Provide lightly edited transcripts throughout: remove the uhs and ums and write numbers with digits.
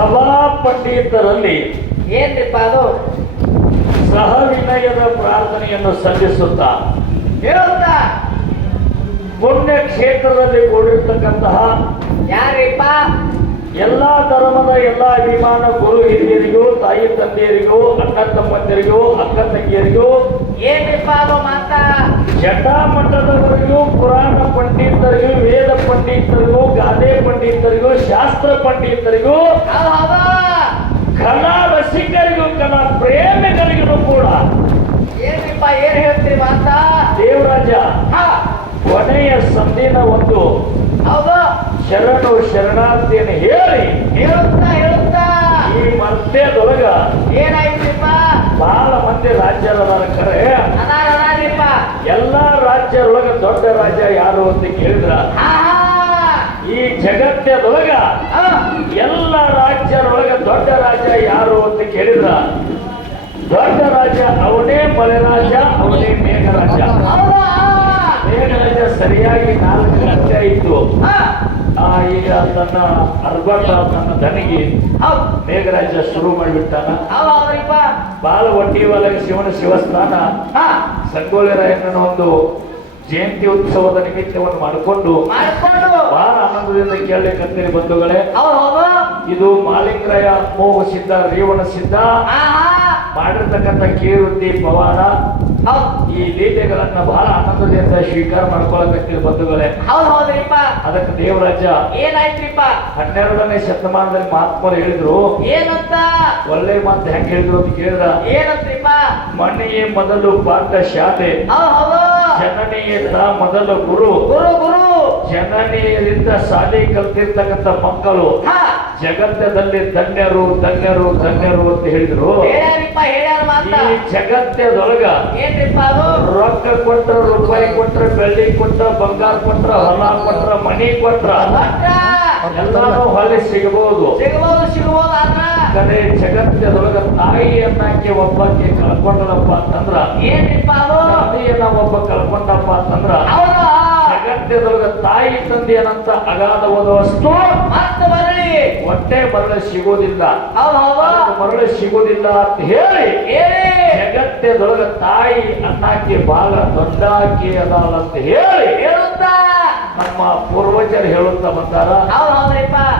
ಸಭಾ ಪಂಡಿತರಲ್ಲಿ ಏನ್ರಿಪ್ಪ ಅದು? ಸಹವಿನಯದ ಪ್ರಾರ್ಥನೆಯನ್ನು ಸಲ್ಲಿಸುತ್ತಾ ಹೇಳುತ್ತಾ ಪುಣ್ಯ ಕ್ಷೇತ್ರದಲ್ಲಿ ಕೂಡಿರ್ತಕ್ಕಂತಹ ಯಾರಿಪ್ಪ? ಎಲ್ಲಾ ಧರ್ಮದ ಎಲ್ಲಾ ಅಭಿಮಾನ ಗುರು ಹಿರಿಯರಿಗೂ, ತಾಯಿ ತಂದೆಯರಿಗೂ, ಅಣ್ಣ ತಮ್ಮಂದಿರಿಗೂ, ಅಕ್ಕ ತಂಗಿಯರಿಗೂ, ಏನ್ರಿಪ್ಪ ಅದು ಮಾತ? ಜಟಾಮಠದವರಿಗೂ, ಪುರಾಣ ಪಂಡಿತರಿಗೂ, ವೇದ ಪಂಡಿತರಿಗೂ, ಗಾದೆ ಪಂಡಿತರಿಗೂ, ಶಾಸ್ತ್ರ ಪಂಡಿತರಿಗೂ, ಹೌದು ಕಲಾ ರಸಿಕರಿಗೂ, ಕಲಾ ಪ್ರೇಮಿಗಳಿಗೂ ಕೂಡ ಏನ್ರಿಪ್ಪ ಏನ್ ಹೇಳ್ತೀರಿ ಮಾತ? ದೇವರಾಜ ಹಾ ಕೊನೆಯ ಸಂದಿನ ಒಂದು ಹೌದು ಶರಣು ಶರಣಾರ್ಥಿಯನ್ನು ಹೇಳಿ ಹೇಳುತ್ತಾ ಈ ಮಧ್ಯದೊಳಗ ಏನಾಯ್ತ್ರಿಪ್ಪ? ಬಹಳ ಮಂದಿ ರಾಜ್ಯದ ಕರೆ ಅದಾರಿಪ್ಪ. ಎಲ್ಲಾ ರಾಜ್ಯದೊಳಗ ದೊಡ್ಡ ರಾಜ್ಯ ಯಾರು ಅಂತ ಕೇಳಿದ್ರ ಈ ಜಗತ್ತದೊಳಗ ಎಲ್ಲ ರಾಜ್ಯದೊಳಗ ದೊಡ್ಡ ರಾಜ್ಯ ಯಾರು ಅಂತ ಕೇಳಿದ್ರ ದೊಡ್ಡ ರಾಜ್ಯ ಅವನೇ ಮಳೆರಾಜ, ಅವನೇ ಮೇಘರಾಜ. ಮೇಘರಾಜ ಸರಿಯಾಗಿ 4 ಗಂಟೆ ಆಯಿತು. ಈಗ ತನ್ನ ಅರ್ಬಟ ತನ್ನ ದನಿಗೆ ಮೇಘರಾಜ ಶುರು ಮಾಡಿಬಿಟ್ಟಾನ. ಬಾಲ ಒಟ್ಟಿ ಒಳಗೆ ಶಿವನ ಶಿವಸ್ಥಾನ ಸಂಗೊಳ್ಳಿ ರಾಯಣ್ಣನ ಒಂದು ಜಯಂತಿ ಉತ್ಸವದ ನಿಮಿತ್ತವನ್ನು ಮಾಡಿಕೊಂಡು ಬಹಳ ಆನಂದದಿಂದ ಕೇಳಲಿಕ್ಕಂತೀರಿ ಬಂಧುಗಳೇ. ಇದು ಮಾಲಿಂಗರಾಯ ಮೋಹ ಸಿದ್ಧ, ರೇವಣ ಸಿದ್ಧ ಮಾಡಿರ್ತಕ್ಕಂಥ ಕೀರುತಿ ಪವಾಡ ಈ ಲೀಲೆಗಳನ್ನ ಬಹಳ ಆನಂದದಿಂದ ಸ್ವೀಕಾರ ಮಾಡ್ಕೊಳಕತ್ತೀರಿ ಬಂಧುಗಳೇ. ಅದಕ್ಕೆ ದೇವರಾಜ ಏನಾಯ್ತ್ರಿಪ್ಪ? 12ನೇ ಶತಮಾನದಲ್ಲಿ ಮಹಾತ್ಮರು ಹೇಳಿದ್ರು. ಏನಂತ? ಒಳ್ಳೆ ಮಾತು ಹೆಂಗ್ ಹೇಳಿದ್ರು ಅಂತ ಕೇಳಿದ್ರ, ಏನಂತ್ರಿಪ್ಪ? ಮನೆಯೇ ಮೊದಲು ಪಾಠ ಶಾಲೆ, ಜನನಿಯೇ ಮೊದಲು ಗುರು, ಜನನಿಯರಿಂದ ಶಾಲೆ ಕಲ್ತಿರ್ತಕ್ಕಂಥ ಮಕ್ಕಳು ಜಗತ್ತದಲ್ಲಿ ಧನ್ಯರು ಧನ್ಯರು ಧನ್ಯರು ಅಂತ ಹೇಳಿದ್ರು. ಈ ಜಗತ್ತದೊಳಗ ರೊಕ್ಕ ಕೊಟ್ರ, ರೂಪಾಯಿ ಕೊಟ್ರ, ಬೆಳ್ಳಿ ಕೊಟ್ರ, ಬಂಗಾರ ಕೊಟ್ರ, ಹೊಲ ಕೊಟ್ರ, ಮನಿ ಕೊಟ್ರ ಎಲ್ಲಾನು ಹೊಳೆ ಸಿಗಬಹುದು. ಕಡೆ ಜಗತ್ತದೊಳಗ ತಾಯಿಯನ್ನಾಕೆ ಒಬ್ಬಕ್ಕೆ ಕಳ್ಕೊಂಡಪ್ಪ ಅಂತಂದ್ರ, ತಂದೆಯನ್ನ ಒಬ್ಬ ಕಳ್ಕೊಂಡಪ್ಪ ಅಂತಂದ್ರ ಜಗತ್ತದೊಳಗ ತಾಯಿ ತಂದೆಯನ್ನಂತ ಅಗಾಧವಾದ ವಸ್ತು ಹೊಟ್ಟೆ ಮರಳ ಸಿಗೋದಿಲ್ಲ, ಮರಳ ಸಿಗೋದಿಲ್ಲ ಅಂತ ಹೇಳಿ ಜಗತ್ತದೊಳಗ ತಾಯಿ ಅನ್ನಾಕಿ ಬಹಳ ದೊಡ್ಡಾಕಿ ಅದಾಳ ಅಂತ ಹೇಳಿ ನಮ್ಮ ಪೂರ್ವಜರು ಹೇಳುತ್ತಾ ಬಂದಾರ.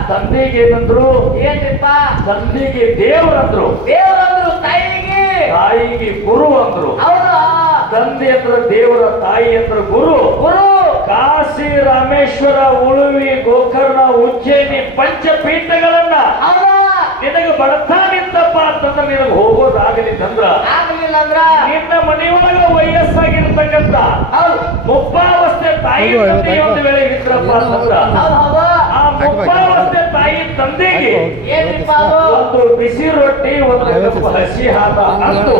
ತಂದೆಗೆ ಏನಂದ್ರು? ತಂದೆಗೆ ದೇವರಂದ್ರು, ತಾಯಿಗೆ ಗುರು ಅಂದ್ರು. ತಂದೆ ಅಂದ್ರ ದೇವರ, ತಾಯಿ ಅಂದ್ರ ಗುರು. ಕಾಶಿ, ರಾಮೇಶ್ವರ, ಉಳುವಿ, ಗೋಕರ್ಣ, ಉಜ್ಜಯಿನಿ ಪಂಚಪೀಠಗಳನ್ನ ನಿನಗೆ ಬಡತಾನಿತ್ತಪ್ಪ ಅಂತಂದ್ರೆ ನಿನಗೆ ಹೋಗೋದಾಗಲಿತ್ತಂದ್ರ ನಿನ್ನ ಮನೆಯೊಳಗ ವಯಸ್ಸಾಗಿರ್ತಕ್ಕಂಥ ಮುಪ್ಪಾವಸ್ಥೆ ತಾಯಿ ತಂದೆ ಒಂದು ವೇಳೆ ಇದ್ರಪ್ಪ ಅಂತಂದ್ರ ಆ ಮುಪ್ಪಾವಸ್ಥೆ ತಾಯಿ ತಂದೆಗೆ ಒಂದು ಬಿಸಿ ರೊಟ್ಟಿ, ಒಂದು ಹಸಿ ಹಾಲ ಅಂದು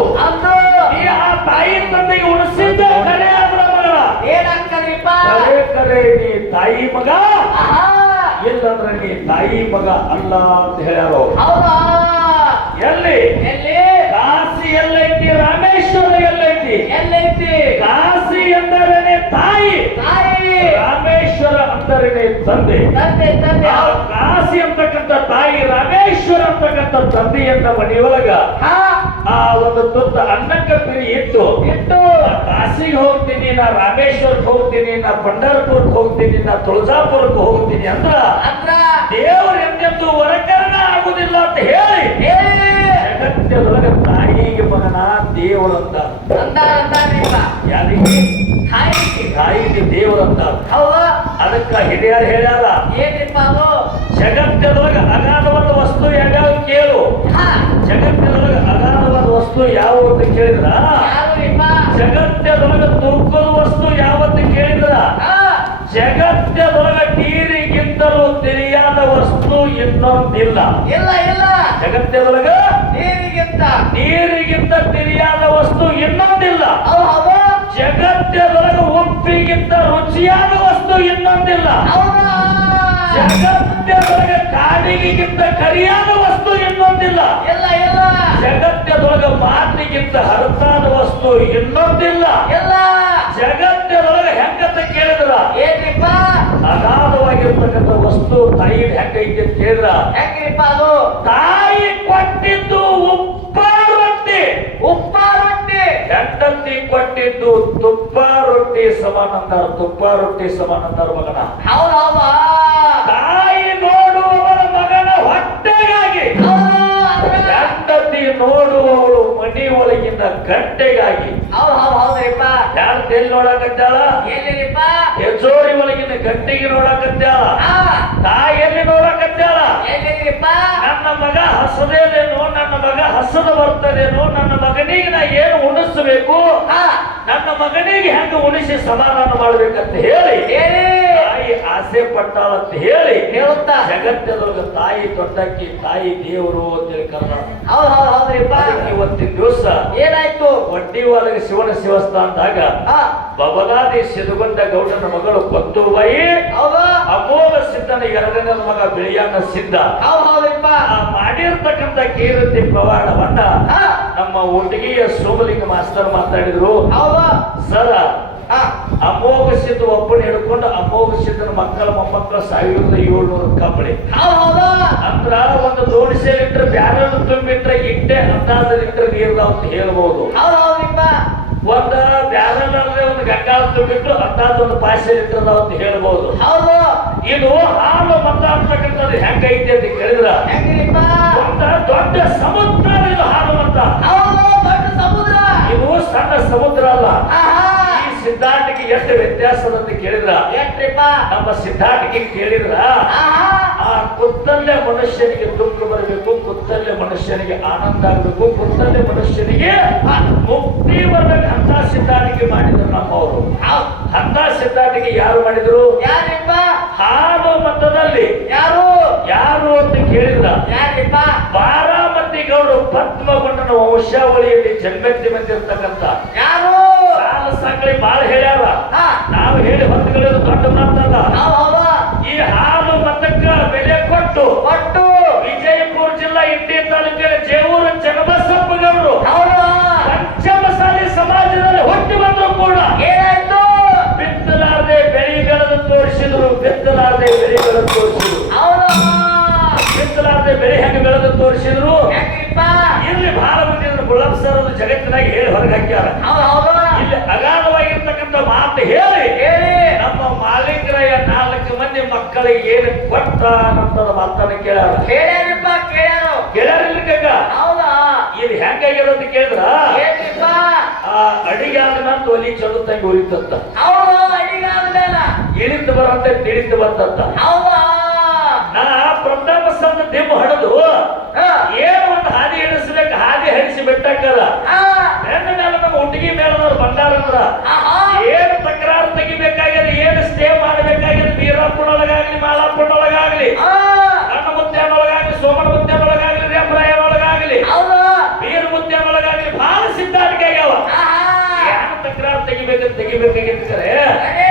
ಆ ತಾಯಿ ತಂದೆಗೆ ಉಣಿಸಿದ್ದ ಕರೆ ಆದ್ರ ಮಗಳ ಕರೆ ಕರೆ ನೀ ತಾಯಿ ಮಗ, ಇಲ್ಲಂದ್ರೆ ನೀ ತಾಯಿ ಮಗ ಅಲ್ಲ ಅಂತ ಹೇಳ್ಯಾರೋ. ಎಲ್ಲಿ ಕಾಶಿ ಎಲ್ಲೈತಿ, ರಾಮೇಶ್ವರ ಎಲ್ಲೈತಿ? ಕಾಶಿ ಎಂದರೇನೆ ತಾಯಿ, ರಾಮೇಶ್ವರ ಅಂದರೇನೆ ತಂದೆ. ಕಾಶಿ ಅಂತಕ್ಕಂಥ ತಾಯಿ, ರಾಮೇಶ್ವರ ಅಂತಕ್ಕಂಥ ತಂದೆಯನ್ನ ಮನೆಯೊಳಗ ಆ ಒಂದು ತುತ್ತ ಅನ್ನಕ್ಕ ಪಿರಿ ಇಟ್ಟು ಕಾಶಿಗೆ ಹೋಗ್ತೀನಿ, ನಾ ರಾಮೇಶ್ವರಕ್ಕೆ ಹೋಗ್ತೀನಿ, ನಾ ಪಂಢರಪುರಕ್ಕೆ ಹೋಗ್ತೀನಿ, ನಾ ತುಳಜಾಪುರಕ್ಕೆ ಹೋಗ್ತೀನಿ ಅಂದ್ರ ದೇವರು ಎಂದೆಂದು ವರಕರಣ ಆಗುದಿಲ್ಲ ಅಂತ ಹೇಳಿ ಜಗತ್ತದೊಳಗ ತಾಯಿಗೆ ಮಗನ ದೇವರಂತ ಯಾರಿಗೆ? ತಾಯಿಗೆ ದೇವರಂತ. ಅದಕ್ಕ ಹಿರಿಯರು ಹೇಳ್ಯಾರ, ಜಗತ್ತದೊಳಗ ಅಗಾಧವಾದ ವಸ್ತು ಯಾವ್ಯಾವ ಕೇಳು. ಜಗತ್ತದೊಳಗ ಅಗಾಧವಾದ ವಸ್ತು ಯಾವ ಅಂತ ಕೇಳಿದ್ರ, ಜಗತ್ತದೊಳಗ ತೂಕದ ವಸ್ತು ಯಾವತ್ತು ಕೇಳಿದ್ರ, ಜಗತ್ತದೊಳಗ ನೀರಿಗಿಂತಲೂ ತಿಳಿಯಾದ ವಸ್ತು ಇನ್ನೊಂದಿಲ್ಲ. ಜಗತ್ತದೊಳಗ ನೀರಿಗಿಂತ ತಿಳಿಯಾದ ವಸ್ತು ಇನ್ನೊಂದಿಲ್ಲ. ಜಗತ್ತದೊಳಗ ಉಪ್ಪಿಗಿಂತ ರುಚಿಯಾದ ವಸ್ತು ಇನ್ನೊಂದಿಲ್ಲ. ಜಗತ್ತದೊಳಗ ಕಾಡಿಗಿಂತ ಕರಿಯಾದ ವಸ್ತು ಇನ್ನೊಂದಿಲ್ಲ. ಜಗತ್ತದೊಳಗ ಮಾತಿಗಿಂತ ಹರತಾದ ವಸ್ತು ಇನ್ನೊಂದಿಲ್ಲ. ಜಗತ್ತದೊಳಗ ಹೆಂಗಂತ ಕೇಳಿದ್ರ ಅಗಾಧವಾಗಿರ್ತಕ್ಕಂಥ ವಸ್ತು ತಾಯಿ ಹೆಂಗೈತಿ ಅಂತ ಹೇಳಿದ್ರ ಹೆಂಗ್ರಿಪ್ಪ ಅದು ತಾಯಿ ಕೊಟ್ಟಿದ್ದು ಉಪ್ಪ ರೊಟ್ಟಿ, ಉಪ್ಪ ರೊಟ್ಟಿ, ಹೆಂಡತಿ ಕೊಟ್ಟಿದ್ದು ತುಪ್ಪ ರೊಟ್ಟಿ ಸಮಾನ ಅಂತಾರ. ತುಪ್ಪ ರೊಟ್ಟಿ ಸಮಾನ ಅಂತಾರ ಮಗನ. ಹೌದು ಹೌದಾ ತಾಯಿ ನೋಡುವವಳ ಮಗನ ಹೊಟ್ಟೆಗಾಗಿ, ಹೆಂಡತಿ ನೋಡುವವಳು ಮನಿ ಒಳಗಿನ ಗಂಟೆಗಾಗಿ. ಹೌದು ಹೌದು ಹೌದ್ರಿಪ್ಪ. ಯಾರು ಎಲ್ಲಿ ನೋಡಕತ್ತಾಳ? ಎಲ್ಲಿರಿಪ್ಪ? ಹೆಜೋರಿ ಒಳಗಿನ ಗಂಟೆಗೆ ನೋಡಕತ್ತಾಳ. ಹಾ ತಾಯಿ ಎಲ್ಲಿ ನೋಡಕತ್ತಾಳ? ಎಲ್ಲಿರಿಪ್ಪ? ನನ್ನ ಮಗ ಹಸದೇನೇನೋ, ನನ್ನ ಮಗ ಹಸದ ಬರ್ತದೇನೋ, ನನ್ನ ಮಗನಿಗೆ ನಾ ಏನು ಉಣಿಸಬೇಕು, ಹಾ ನನ್ನ ಮಗನಿಗೆ ಹೆಂಗ ಉಣಿಸಿ ಸಮಾಧಾನ ಮಾಡ್ಬೇಕಂತ ಹೇಳಿ ಹೇಳಿ ತಾಯಿ ಆಸೆ ಪಟ್ಟಾಳಂತ ಹೇಳಿ ಹೇಳುತ್ತಾ ಜಗತ್ತದೊಳಗ ತಾಯಿ ದೊಡ್ಡಕ್ಕಿ, ತಾಯಿ ದೇವರು ಅಂತೇಳಿ ಕರ್ನಾಡ. ಹೌದು ಹೌದು ಹೌದ್ರಿಪ್ಪ. ಇವತ್ತಿನ ದಿವಸ ಏನಾಯ್ತು? ವಡ್ಡಿವಾಲಗ ಶಿವನ ಶಿವಸ್ಥಾನದಾಗ ಹಾ ಬಬಲಾದಿ ಸಿದುಗೊಂಡ ಗೌಡನ ಮಗಳು ಪತ್ತೂಬಾಯಿ, ಹೌದು ಅಮೋಘ ಸಿದ್ಧನ ಎರಡನೇ ಮಗ ಬಿಳಿಯಣ್ಣ ಸಿದ್ಧ ಹೌದು ಹೌದ್ರಿಪ್ಪ. ಆ ಮಾಡಿರ್ತಕ್ಕಂಥ ಕೀರ್ತಿ ಪ್ರವಾಡವನ್ನ ಹಾ ನಮ್ಮ ಒಟ್ಟಿಗೆಯ ಸೋಮಲಿಂಗ ಮಾಸ್ತರ್ ಮಾತಾಡಿದ್ರು. ಹೌದು ಸರ ಹಾ ಅಮೋಘ ಸಿದ್ಧ ಒಬ್ಬನ ಹಿಡ್ಕೊಂಡು ಅಮೋಘ ಸಿದ್ಧನ ಮಕ್ಕಳ ಮೊಮ್ಮಕ್ಕಳ 1700 ಕಬಳಿ ಹೌದು ಹೌದು ಅಂದ್ರ ಒಂದು 150 ಲೀಟರ್ ಬ್ಯಾರಲ್ ತುಂಬಿಟ್ರೆ ಇಟ್ಟೆ 10 ಲೀಟರ್ ನೀರ್ದ ಅಂತ ಹೇಳ್ಬಹುದು. ಹೌದು ಹೌದ್ರಿಪ್ಪ. ಒಂದ ಬ್ಯಾರಲ್ ಅಂದ್ರೆ ಒಂದು ಗಂಗಾಳ ತುಂಬಿಟ್ಟು 10 ಪಾಸೆ ಲೀಟರ್ ಅಂತ ಹೇಳ್ಬಹುದು. ಹೌದು ಇದು ಹಾಲು ಮತ ಅಂತಕ್ಕಂಥದ್ದು ಹೆಂಗೈತಿ ಅಂತ ಕೇಳಿದ್ರ ಹೆಂಗ್ರಿಪ್ಪ? ಒಂದ ದೊಡ್ಡ ಸಮುದ್ರ. ಇದು ಹಾಲು ಮತ, ಹೌದು ದೊಡ್ಡ ಸಮುದ್ರ. ಇದು ಸಣ್ಣ ಸಮುದ್ರ ಅಲ್ಲ. ಆಹಾ ಈ ಸಿದ್ಧಾಂತಕ್ಕೆ ಎಷ್ಟು ವ್ಯತ್ಯಾಸದ ಅಂತ ಕೇಳಿದ್ರ ಎಷ್ಟ್ರಿಪ್ಪ? ನಮ್ಮ ಸಿದ್ಧಾಂತಕ್ಕೆ ಕೇಳಿದ್ರ ಆಹಾ ಆ ಕುತ್ತಲ್ಲೇ ಮನುಷ್ಯನಿಗೆ ದುಃಖ ಬರಬೇಕು, ಕುತ್ತಲ್ಲೇ ಮನುಷ್ಯನಿಗೆ ಆನಂದ ಆಗಬೇಕು, ಕುತ್ತಲ್ಲೇ ಮನುಷ್ಯನಿಗೆ ಮುಕ್ತಿ ಬರ್ಬೇಕಂತ ಸಿದ್ಧಾಂತಿಕೆ ಮಾಡಿದ್ರು ನಮ್ಮವರು. ಅಂತ ಸಿದ್ಧಾಂತಿಕೆ ಯಾರು ಮಾಡಿದ್ರು? ಯಾರಿಪ್ಪ? ಹಾಲು ಮತದಲ್ಲಿ ಯಾರು ಯಾರು ಅಂತ ಕೇಳಿದ್ರ ಯಾರಿಪ್ಪ? ಬಾರಾಮತಿ ಗೌಡರು ಪದ್ಮಗೊಂಡನ ವಂಶಾವಳಿಯಲ್ಲಿ ಜನ್ಮೆತ್ತಿ ಬಂದಿರ್ತಕ್ಕಂಥ ಯಾರು? ಸಾಲ ಸಾಕಳಿ ಬಾಳ ಹೇಳ್ಯಾರ. ಹಾ ನಾವು ಹೇಳಿ ಹೊತ್ತುಗಳಿಯೋದು ದೊಡ್ಡ ಮಾತಲ್ಲ. ಹೌದು ಹೌದು ಈ ಹಾಲು ಮತಕ್ಕ ಬೆಲೆ ಕೊಟ್ಟು ಒಟ್ಟು ವಿಜಯಪುರ ಜಿಲ್ಲಾ ಇಂಡಿ ತಾಲೂಕಿನ ಜೇವೂರ ಚನ್ನಬಸಪ್ಪ ಗೌಡರು ಹೌದು ಪಂಚಮಸಾಲಿ ಸಮಾಜದಲ್ಲಿ ಹುಟ್ಟಿ ಬಂದ್ರು ಕೂಡ ಏನಾಯ್ತು? ಬಿತ್ತಲಾರದೆ ಬೆಳೆಗಳನ್ನು ತೋರಿಸಿದ್ರು, ಬಿತ್ತಲಾರದೆ ಬೆಳೆಗಳನ್ನು ತೋರಿಸಿದ್ರು, ಹೌದು ಬಿತ್ತಲಾರದೆ ಬೆಳೆ ಹೆಂಗೆ ಬೆಳೆದು ತೋರಿಸಿದ್ರು. ಹೆಂಗ್ರಿಪ್ಪ? ಇಲ್ಲಿ ಬಹಳ ಮಂದಿ ಗುಲಾಬ್ ಸರ್ ಅದು ಜಗತ್ತಿನಾಗ ಹೇಳಿ ಹೊರಗೆ ಹಾಕ್ಯಾರ. ಹೌದು ಹೌದು ಇಲ್ಲಿ ಅಗಾಧವಾಗಿರ್ತಕ್ಕಂಥ ಮಾತು ಹೇಳಿ ಹೇಳಿ ನಮ್ಮ ಮಾಲಿಂಗರಯ್ಯ 4 ಮಂದಿ ಮಕ್ಕಳಿಗೆ ಏನು ಕೊಟ್ಟ ಅನ್ನೋದ ಮಾತನ್ನ ಕೇಳ್ಯಾರ. ಕೇಳ್ಯಾರಿಪ್ಪ? ಕೇಳ್ಯಾರು. ಕೇಳ್ಯಾರಿಲ್ಲಕ್ಕ ಹೌದಾ? ಇದು ಹೆಂಗಾಗ್ಯದ ಅಂತ ಕೇಳಿದ್ರ ಏನ್ರಿಪ್ಪ? ಆ ಅಡಿಗೆ ಆದ್ಮೇಲೆ ಒಲಿ ಚಲು ತಂಗಿ ಉರಿತಂತ, ಹೌದು ಅಡಿಗಾದ್ಮೇಲ ಇಳಿತು ಬರಂತ ತಿಳಿತು ಬಂತಂತ. ಹೌದಾ? ನಾ ಪ್ರಥಮ ಸಂದ ದಿಮ್ಮ ಹಡದು ಹಾ ಏನು ಒಂದು ಹಾದಿ ಹಿಡಿಸ್ಬೇಕು, ಹಾದಿ ಹರಿಸಿ ಬಿಟ್ಟಕ್ಕಲ್ಲ ಹಾ ಬೆನ್ನ ಮೇಲೆ ನಮ್ಮ ಹುಟ್ಟಿಗೆ ಮೇಲದವ್ರು ಬಂದಾರ ಅಂದ್ರ ಆಹಾ ಏನು ತಕರಾರು ತೆಗಿಬೇಕಾಗ್ಯದ, ಏನು ಸ್ಟೇ ಮಾಡಬೇಕಾಗ್ಯದ, ವೀರಪ್ಪನೊಳಗಾಗ್ಲಿ ಮಾಲಾಪುರನೊಳಗಾಗ್ಲಿ ಹಾ ಕಣ್ಣ ಮುತ್ಯಾನೊಳಗಾಗ್ಲಿ ಸೋಮನ ಮುತ್ಯಾನೊಳಗಾಗ್ಲಿ ರೇಪರಾಯನೊಳಗಾಗ್ಲಿ ಹೌದು ವೀರ ಮುತ್ಯಾನೊಳಗಾಗ್ಲಿ ಬಹಳ ಸಿದ್ಧಾಂತಿಕೆ ಆಗ್ಯಾವ. ಆಹಾ ಏನು ತಕರಾರು ತೆಗಿಬೇಕಾಗಿದ್ರೆ ಅರೇ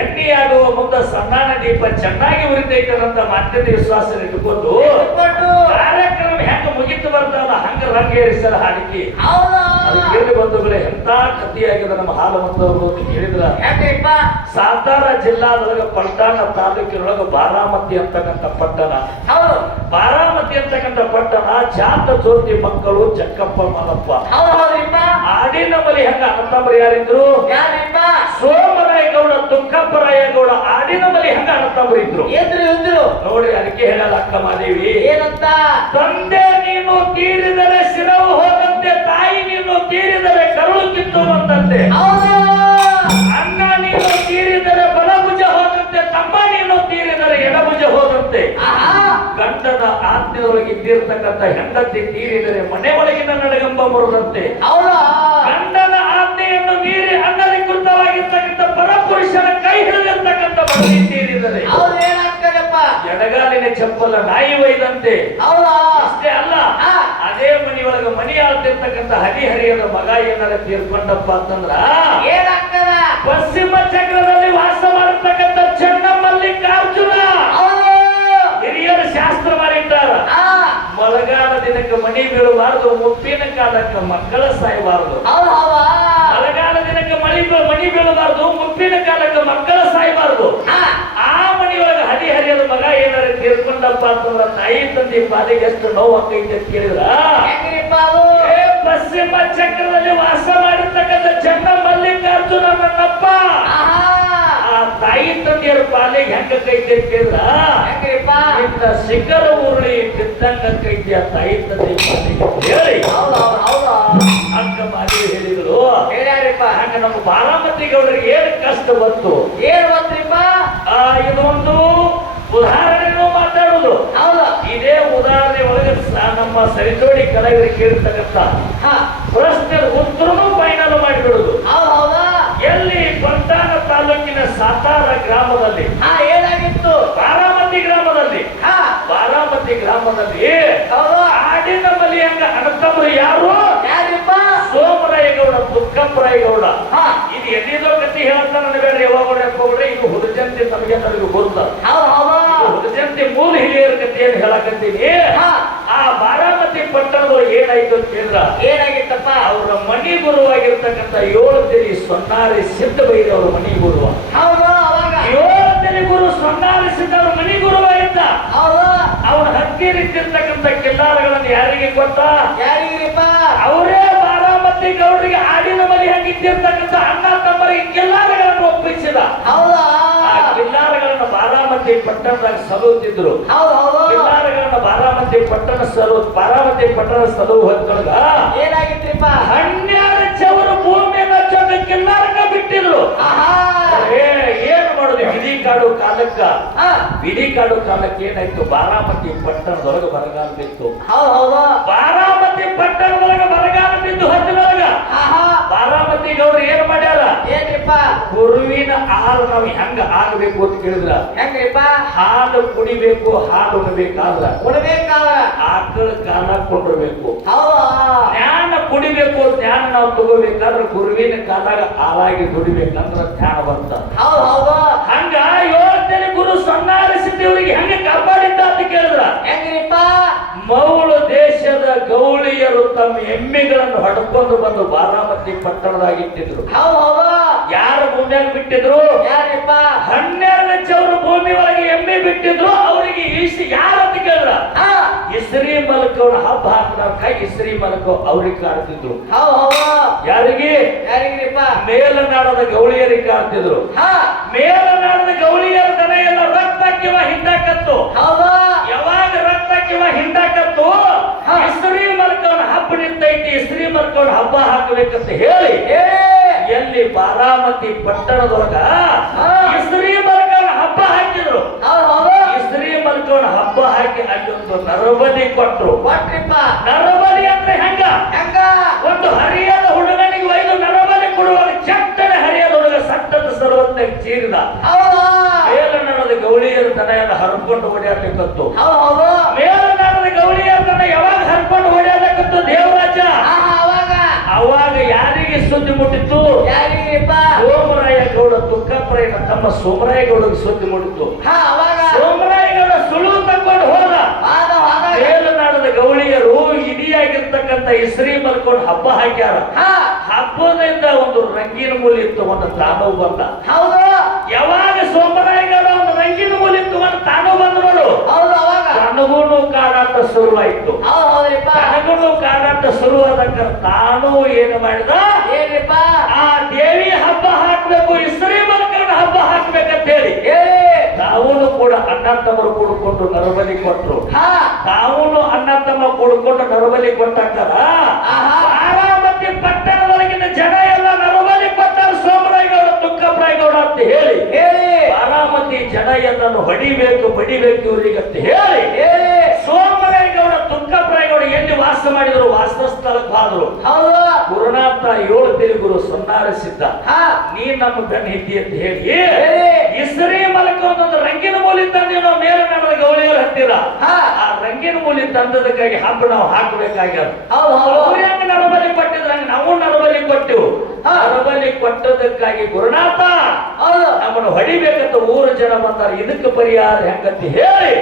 ಎಣ್ಣೆ ಆಗುವ ಮುಂದೆ ಸಣ್ಣಾನ ದೀಪ ಚೆನ್ನಾಗಿ ಉರಿತೈತದಂತ ಮಾಧ್ಯಮ ವಿಶ್ವಾಸ ಇಟ್ಕೊಂಡು ಕೊಟ್ಟು ಕಾರ್ಯಕ್ರಮ ಹೆಂಗ ಮುಗಿತು ಬರ್ತಾವಲ್ಲ ಹಂಗ ರಂಗೇರಿಸಲ ಹಾಡಿಕೆ. ಹೌದಾ? ಅದಕ್ಕೆ ಬಂಧುಗಳೇ ಎಂತ ಕಥೆಯಾಗಿದೆ ನಮ್ಮ ಹಾಲು ಮಂದವರು ಅಂತ ಕೇಳಿದ್ರ ಹೆಂಗ್ರಿಪ್ಪ? ಸಾತಾರ ಜಿಲ್ಲಾದೊಳಗ ಪಟ್ಟಣ ತಾಲೂಕಿನೊಳಗ ಬಾರಾಮತಿ ಅಂತಕ್ಕಂಥ ಪಟ್ಟಣ. ಹೌದು ಬಾರಾಮತಿ ಅಂತಕ್ಕಂಥ ಪಟ್ಟಣ ಜಾತ ಜ್ಯೋತಿ ಮಕ್ಕಳು ಜಕ್ಕಪ್ಪ ಮಲ್ಲಪ್ಪ ಹೌದು ಹೌದ್ರಿಪ್ಪ. ಆಡಿನ ಬಲಿ ಹೆಂಗ ಅಣ್ಣತಮ್ಮರು ಯಾರಿದ್ರು? ಯಾರಿಪ್ಪ? ಸೋಮರಾಯ ಗೌಡ ತುಕ್ಕಪ್ಪರಾಯ ಗೌಡ ಆಡಿನ ಬಲಿ ಹೆಂಗ ಅಣ್ಣತಮ್ಮರು ಇದ್ರು ಇದ್ರು ನೋಡಿ. ಅದಕ್ಕೆ ಹೇಳಲ್ಲ ಅಕ್ಕ ಮಾದೇವಿ, ಏನಂತ? ತಂದೆ ನೀನು ತೀರಿದರೆ ಶಿರವು ಹೋದಂತೆ, ತಾಯಿ ನೀನು ತೀರಿದರೆ ಕರುಳು ಕಿತ್ತು ಬಂದಂತೆ, ಹೌದು ಅಣ್ಣ ನೀನು ತೀರಿದರೆ ಬಲಭುಜ ಹೋದಂತೆ, ತಮ್ಮ ನೀನು ತೀರಿದರೆ ಎಡಭುಜ ಹೋದಂತೆ, ಆಹಾ ಗಂಡನ ಆಜ್ಞೆಯೊಳಗೆ ಇದ್ದಿರ್ತಕ್ಕಂಥ ಹೆಂಡತಿ ತೀರಿದರೆ ಮನೆ ಒಳಗಿನ ನಡಗಂಬ ಬರುದಂತೆ, ಹೌದಾ? ಗಂಡನ ಆಜ್ಞೆಯನ್ನು ಮೀರಿ ಅನಧಿಕೃತವಾಗಿರ್ತಕ್ಕಂಥ ಪರಪುರುಷನ ಕೈ ಹಿಡಿದಿರ್ತಕ್ಕಂಥ ಮನೆ ತೀರಿದರೆ ಹೌದು ಏನಾಗ್ತದಪ್ಪ? ಎಡಗಾಲಿನ ಚಪ್ಪಲ ನಾಯಿ ಒಯ್ದಂತೆ. ಹೌದಾ? ಅಷ್ಟೇ ಅಲ್ಲ, ಹಾ ಅದೇ ಮನೆಯೊಳಗ ಮನಿ ಆಳ್ತಿರ್ತಕ್ಕಂಥ ಹರಿಹರಿಯದ ಮಗ ಏನಾರ ತೀರ್ಕೊಂಡಪ್ಪ ಅಂತಂದ್ರ ಏನಾಗ್ತದ? ಪಶ್ಚಿಮ ಚಕ್ರದಲ್ಲಿ ವಾಸ ಮಾಡಿರ್ತಕ್ಕಂಥ ಚನ್ನಮಲ್ಲಿಕಾರ್ಜುನ ಹೌದು ಹಿರಿಯರ ಶಾಸ್ತ್ರ ಮಾಡಿಟ್ಟಾರ. ಹಾ ಮಳೆಗಾಲ ದಿನಕ್ಕೆ ಮನಿ ಬೀಳಬಾರದು, ಮುಪ್ಪಿನ ಕಾಲಕ್ಕೆ ಮಕ್ಕಳ ಸಾಯಬಾರದು. ಹೌದು ಹೌದಾ? ಮಳೆಗಾಲ ದಿನಕ್ಕೆ ಮನಿ ಬೀಳಬಾರದು, ಮುಪ್ಪಿನ ಕಾಲಕ್ಕೆ ಮಕ್ಕಳ ಸಾಯಬಾರದು. ಹಾ ಆ ಮನೆಯೊಳಗ ಹರಿಹರಿಯದ ಮಗ ಏನಾರ ಏನಪ್ಪಾ ಅಂತಂದ್ರ ತಾಯಿ ತಂದೆ ಪಾಲಿಗೆ ಎಷ್ಟು ನೋವು ಆಕೈತಿ ಅಂತ ಕೇಳಿದ್ರ ಹೆಂಗ್ರಿಪ್ಪ ಅದು ಪಶ್ಚಿಮ ಚಕ್ರದಲ್ಲಿ ವಾಸ ಮಾಡಿರ್ತಕ್ಕಂಥ ಚನ್ನ ಮಲ್ಲಿಕಾರ್ಜುನ ನನ್ನಪ್ಪ ಆ ತಾಯಿ ತಂದೆಯರ ಪಾಲಿಗೆ ಹೆಂಗೈತಿ ಅಂತ ಕೇಳಿದ್ರ ಹೆಂಗ್ರಿಪ್ಪ ಇಂಥ ಶಿಖರ ಉರುಳಿ ಬಿದ್ದಂಗ ಕೈತಿ ಆ ತಾಯಿ ತಂದೆ ಪಾಲಿಗೆ ಹೇಳಿ ಹೌದಾ ಅಕ್ಕ ಮಾಲಿ ಹೇಳಿದ್ರು ಹೇಳ್ಯಾರಿಪ್ಪ ಹಂಗ ನಮ್ಮ ಬಾರಾಮತಿ ಗೌಡರಿಗೆ ಏನ್ ಕಷ್ಟ ಬಂತು ಏನ್ ಬಂತ್ರಿಪ್ಪ ಇದೊಂದು ಉದಾಹರಣೆನೂ ಮಾತಾಡುದು ಹೌದಾ ಇದೇ ಉದಾಹರಣೆ ಒಳಗೆ ನಮ್ಮ ಸರಿಜೋಡಿ ಕಲಾವಿದರಿಗೆ ಕೇಳಿರ್ತಕ್ಕಂಥ ಹಾ ಪ್ರಶ್ನೆ ಉತ್ತರನೂ ಫೈನಲ್ ಮಾಡಿಬಿಡುದು ಹೌದಾ ಎಲ್ಲಿ ಬಂಟಾನ ತಾಲೂಕಿನ ಸಾತಾರ ಗ್ರಾಮದಲ್ಲಿ ಏನಾಗಿತ್ತು ಬಾರಾಮತಿ ಗ್ರಾಮದಲ್ಲಿ ಹಾ ಬಾರಾಮತಿ ಗ್ರಾಮದಲ್ಲಿ ಹೌದಾ ಆಡಿನ ಮಲಿಯಂಗ ಅಣತಮ್ಮರು ಯಾರು ಯಾರಿಪ್ಪ ಸೋಮರಾಯಗೌಡ ದುಕ್ಕಪ್ಪರಾಯಗೌಡ ಹಾ ಇದು ಎಲ್ಲಿದೋ ಕತಿ ಹೇಳ್ತಾನೆ ಬೇಡ ಯಾವಾಗ ಎಪ್ಪೋಗ್ರೆ ಇದು ಹುಡುಜಂತಿ ನಮಗೆ ನನಗೆ ಗೊತ್ತ ಹೌದಾ ಹುಡುಜಂತಿ ಮೂಲ ಹಿರಿಯರ ಕಥೆಯನ್ನು ಹೇಳಕತ್ತೀನಿ ಹಾ ಆ ಬಾರಾಮತಿ ಪಟ್ಟಣದೊಳಗೆ ಏನಾಯ್ತು ಅಂತ ಕೇಳಿದ್ರ ಏನಾಗಿತ್ತಪ್ಪ ಅವರ ಮಣಿ ಗುರುವಾಗಿರ್ತಕ್ಕಂಥ 7 ತೆಲಿ ಸೊನ್ನಾರಿ ಸಿದ್ಧ ಬೈರಿ ಅವರ ಮಣಿ ಗುರುವ ಹೌದಾ ಅವಾಗ 7 ತೆಲಿ ಗುರು ಸೊನ್ನಾರಿ ಸಿದ್ಧ ಅವ್ರ ಮಣಿ ಗುರುವಾಗಿದ್ದ ಹೌದಾ ಅವನ ಹತ್ತಿರಿಟ್ಟಿರ್ತಕ್ಕಂಥ ಕಿಲ್ಲಾರಗಳನ್ನು ಯಾರಿಗೆ ಕೊಟ್ಟ ಯಾರಿಗ್ರಿಪ್ಪ ಅವರೇ ಬಾರಾಮತಿ ಗೌಡರಿಗೆ ಆಡಿನ ಮಲಿ ಹಂಗಿದ್ದಿರ್ತಕ್ಕಂಥ ಅಣ್ಣ ತಮ್ಮರಿಗೆ ಕಿಲ್ಲಾರಗಳನ್ನು ಒಪ್ಪಿಸಿದ ಹೌದಾ ಆ ಕಿಲ್ಲಾರಗಳನ್ನು ಬಾರಾಮತಿ ಪಟ್ಟಣದಾಗ ಸಲುತ್ತಿದ್ರು ಹೌದು ಕಿಲ್ಲಾರಗಳನ್ನ ಬಾರಾಮತಿ ಪಟ್ಟಣ ಬಾರಾಮತಿ ಪಟ್ಟಣ ಸಲುವು ಹೊತ್ತೊಳಗ ಏನಾಗಿತ್ರಿಪ್ಪ 12 ಚವರ ಭೂಮಿಯನ್ನ ಚೊಕ್ಕ ಕಿಲ್ಲಾರಕ ಬಿಟ್ಟಿದ್ರು ಏನು ಮಾಡುದು ವಿಧಿ ಕಾಡು ಕಾಲಕ್ಕ ವಿಧಿ ಕಾಡು ಕಾಲಕ್ಕೆ ಏನಾಯ್ತು ಬಾರಾಮತಿ ಪಟ್ಟಣದೊಳಗೆ ಬರಗಾಲ ಬಿತ್ತು ಹೌದಾ ಬಾರಾಮತಿ ಪಟ್ಟಣದೊಳಗೆ ಬರಗಾಲ ಬಿದ್ದು ಹೊತ್ತಿನೊಳಗ ಬಾರಾಮತಿ ಗೌಡ್ರು ಏನ್ ಮಾಡ್ಯಾರ ಏನ್ರಿಪ್ಪ ಗುರುವಿನ ಹಾಲು ನಾವು ಹೆಂಗ ಆಗಬೇಕು ಅಂತ ಕೇಳಿದ್ರ ಹೆಂಗ್ರಿಪ್ಪ ಹಾಲು ಕುಡಿಬೇಕು ಹಾಲು ಉಣಬೇಕಾದ್ರ ಉಣಬೇಕಾದ ಆಕಳ ಕಾಲ ಕೊಂಡಿರ್ಬೇಕು ಹೌದಾ ಜ್ಞಾನ ಕುಡಿಬೇಕು ಜ್ಞಾನ ನಾವು ತಗೋಬೇಕಾದ್ರೆ ಗುರುವಿನ ಕಾಲಾಗ ಹಾಲಾಗಿ ದುಡಿಬೇಕಂದ್ರ ಜ್ಞಾನ ಬಂತ ಹೌದಾ ಹಂಗ 7 ಗುರು ಸನ್ನಾರಿಸಿದವರಿಗೆ ಹೆಂಗ ಕಾಪಾಡಿದ್ದ ಅಂತ ಕೇಳಿದ್ರ ಹೆಂಗ್ರಿಪ್ಪ ಮೌಳು ದೇಶದ ಗೌಳಿಯರು ತಮ್ಮ ಎಮ್ಮೆಗಳನ್ನು ಹೊಡ್ಕೊಂಡು ಬಂದು ಬಾರಾಮತಿ ಪಟ್ಟಣದಾಗಿಟ್ಟಿದ್ರು ಹೌದಾ ಯಾರ ಭೂಮಿಯಾಗ ಬಿಟ್ಟಿದ್ರು ಯಾರಿಪ್ಪ 12 ಚೌರ ಭೂಮಿ ಒಳಗೆ ಎಮ್ಮೆ ಬಿಟ್ಟಿದ್ರು ಅವರಿಗೆ ಈಸಿ ಯಾರು ಅಂತ ಕೇಳಿದ್ರ ಇಸ್ರಿ ಮಲಕವನ ಹಬ್ಬ ಹಾಕಿದವ್ರ ಇಸ್ರಿ ಮಲಕ ಅವ್ರಿಗೆ ಕಾಡ್ತಿದ್ರು ಹೌದಾ ಯಾರಿಗ್ರಿಪ್ಪ ಮೇಲನಾಡದ ಗೌಳಿಯರಿಗೆ ಕಾಡ್ತಿದ್ರು ಮೇಲನಾಡದ ಗೌಳಿಯರ ದನ ಎಲ್ಲ ರಕ್ತಕ್ಕಿವ ಹಿಂದಾಕತ್ತು ಹೌದಾ ಯಾವಾಗ ರಕ್ತಕ್ಕಿವ ಹಿಂದಾಕತ್ತು ಇಸ್ರಿ ಮಲಕವನ ಹಬ್ಬ ನಿಂತೈತಿ ಇಸ್ರಿ ಮಲಕವನ ಹಬ್ಬ ಹಾಕಬೇಕಂತ ಹೇಳಿ ಎಲ್ಲಿ ಬಾರಾಮತಿ ಪಟ್ಟಣದೊಳಗ ಇಸ್ರಿ ಮಲಕವನ ಹಬ್ಬ ಹಾಕಿದ್ರು ಇಸ್ರಿ ಮಲಕವನ ಹಬ್ಬ ಹಾಕಿ ಅಲ್ಲೊಂದು ನರಬಲಿ ಕೊಟ್ರು ನರಬಲಿ ಅಂದ್ರೆ ಹೆಂಗ ಒಂದು ಹರಿಯದ ಹುಡುಗನಿಗೆ ಒಯ್ದು ನರಬಲಿ ಕೊಡುವಾಗ ಚಟ್ಟನೆ ಹರಿಯದ ಹುಡುಗ ಸಟ್ಟದ ಸರ್ವತ್ತ ಚೀರಿದ ಮೇಲನಾಡದ ಗೌಳಿಯರ ದನ ಎಲ್ಲ ಹರ್ಕೊಂಡು ಓಡಾಡ್ಲಿಕ್ಕತ್ತು ಮೇಲನಾಡದ ಗೌಳಿಯರ ದನ ಯಾವಾಗ ಹರ್ಕೊಂಡು ಓಡಾಡ್ಲಿಕ್ಕತ್ತು ದೇವರಾಜ ಅವಾಗ ಯಾರಿಗೆ ಸುದ್ದಿ ಮುಟ್ಟಿತ್ತು ಸೋಮರಾಯ ಗೌಡ ತುಕ್ಕಪ್ಪರಾಯನ ತಮ್ಮ ಸೋಮರಾಯ ಗೌಡಗೆ ಸುದ್ದಿ ಮುಟ್ಟಿತ್ತು ಸೋಮರಾಯ ಗೌಡ ಸುಳು ತಕೊಂಡು ಹೋದ ಮೇಲನಾಡದ ಗೌಳಿಯರು ಇಡಿಯಾಗಿರ್ತಕ್ಕಂಥ ಇಸ್ರಿ ಮಲ್ಕೊಂಡು ಹಬ್ಬ ಹಾಕ್ಯಾರ ಹಬ್ಬದಿಂದ ಒಂದು ರಂಗಿನ ಮೂಲಿತ್ತು ಒಂದು ತಾನು ಬಂದ ಯಾವಾಗ ಸೋಮರಾಯ ಗೌಡ ಒಂದು ರಂಗಿನ ಮೂಲಿತ್ತು ಒಂದು ತಾನು ಬಂದ ನೋಡು ನನಗೂನು ಕಾಡಾಟ ಶುರುವಾಯ್ತು ನನಗೂನು ಕಾಡಾಟ ಶುರುವಾದಕ್ಕ ತಾನು ಏನು ಮಾಡಿದ ಆ ದೇವಿ ಹಬ್ಬ ಹಾಕ್ಬೇಕು ಇಸ್ರಿ ಮಲ್ಕರನ್ನ ಹಬ್ಬ ಹಾಕ್ಬೇಕಂತ ಹೇಳಿ ತಾವೂನು ಕೂಡ ಅಣ್ಣ ತಮ್ಮರು ಕೂಡ್ಕೊಂಡು ನರಬಲಿ ಕೊಟ್ರು ತಾವೂನು ಅಣ್ಣ ತಮ್ಮ ಕೂಡ್ಕೊಂಡು ನರಬಲಿ ಕೊಟ್ಟಾಕರ ಬಾರಾಮತಿ ಪಟ್ಟಣದೊಳಗಿನ ಜನ ಎಲ್ಲ ನರಬಲಿ ಕೊಟ್ಟಾರ ಸೋಮರಾಯ ಗೌಡ ತುಕ್ಕಪ್ಪರಾಯ ಗೌಡ ಅಂತ ಹೇಳಿ ಬಾರಾಮತಿ ಜನ ಎಲ್ಲನ್ನು ಹೊಡಿಬೇಕು ಬಡಿಬೇಕು ಇವ್ರಿಗೆ ಅಂತ ಹೇಳಿ ಸೋಮರಾಯ ಗೌಡ ತುಕ್ಕಪ್ಪರಾಯ ಗೌಡ ಎಲ್ಲಿ ವಾಸ ಮಾಡಿದ್ರು ವಾಸಸ್ಥಳಕ್ಕೆ ಹೋದ್ರು ಗುರುನಾಥ 7 ತೆಲಿ ಗುರು ಸನ್ನಾರಿಸಿದ್ದ ನೀ ನಮ್ಮ ಬೆನ್ನ ಹಿದ್ದಿ ಅಂತ ಹೇಳಿ ಇಸ್ರಿ ಮಲಕ ಒಂದೊಂದು ರಂಗಿನ ಮೂಲಿ ತಂದು ನಾವು ಮೇಲೆ ನಡೆದ ಗೌಳಿಯರು ಹತ್ತಿರ ಆ ರಂಗಿನ ಮೂಲಿ ತಂದದಕ್ಕಾಗಿ ಹಬ್ಬ ನಾವು ಹಾಕಬೇಕಾಗ್ಯದ ಅವ್ರು ಹೆಂಗ ನರಬಲಿ ಕೊಟ್ಟಿದ್ರಂಗ ನಾವು ನರಬಲಿ ಕೊಟ್ಟೆವು ನರಬಲಿ ಕೊಟ್ಟದಕ್ಕಾಗಿ ಗುರುನಾಥ ನಮ್ಮನ್ನು ಹೊಡಿಬೇಕಂತ ಊರು ಜನ ಬಂದಾರ ಇದಕ್ಕೆ ಪರಿಹಾರ ಹೆಂಗಂತ ಹೇಳಿ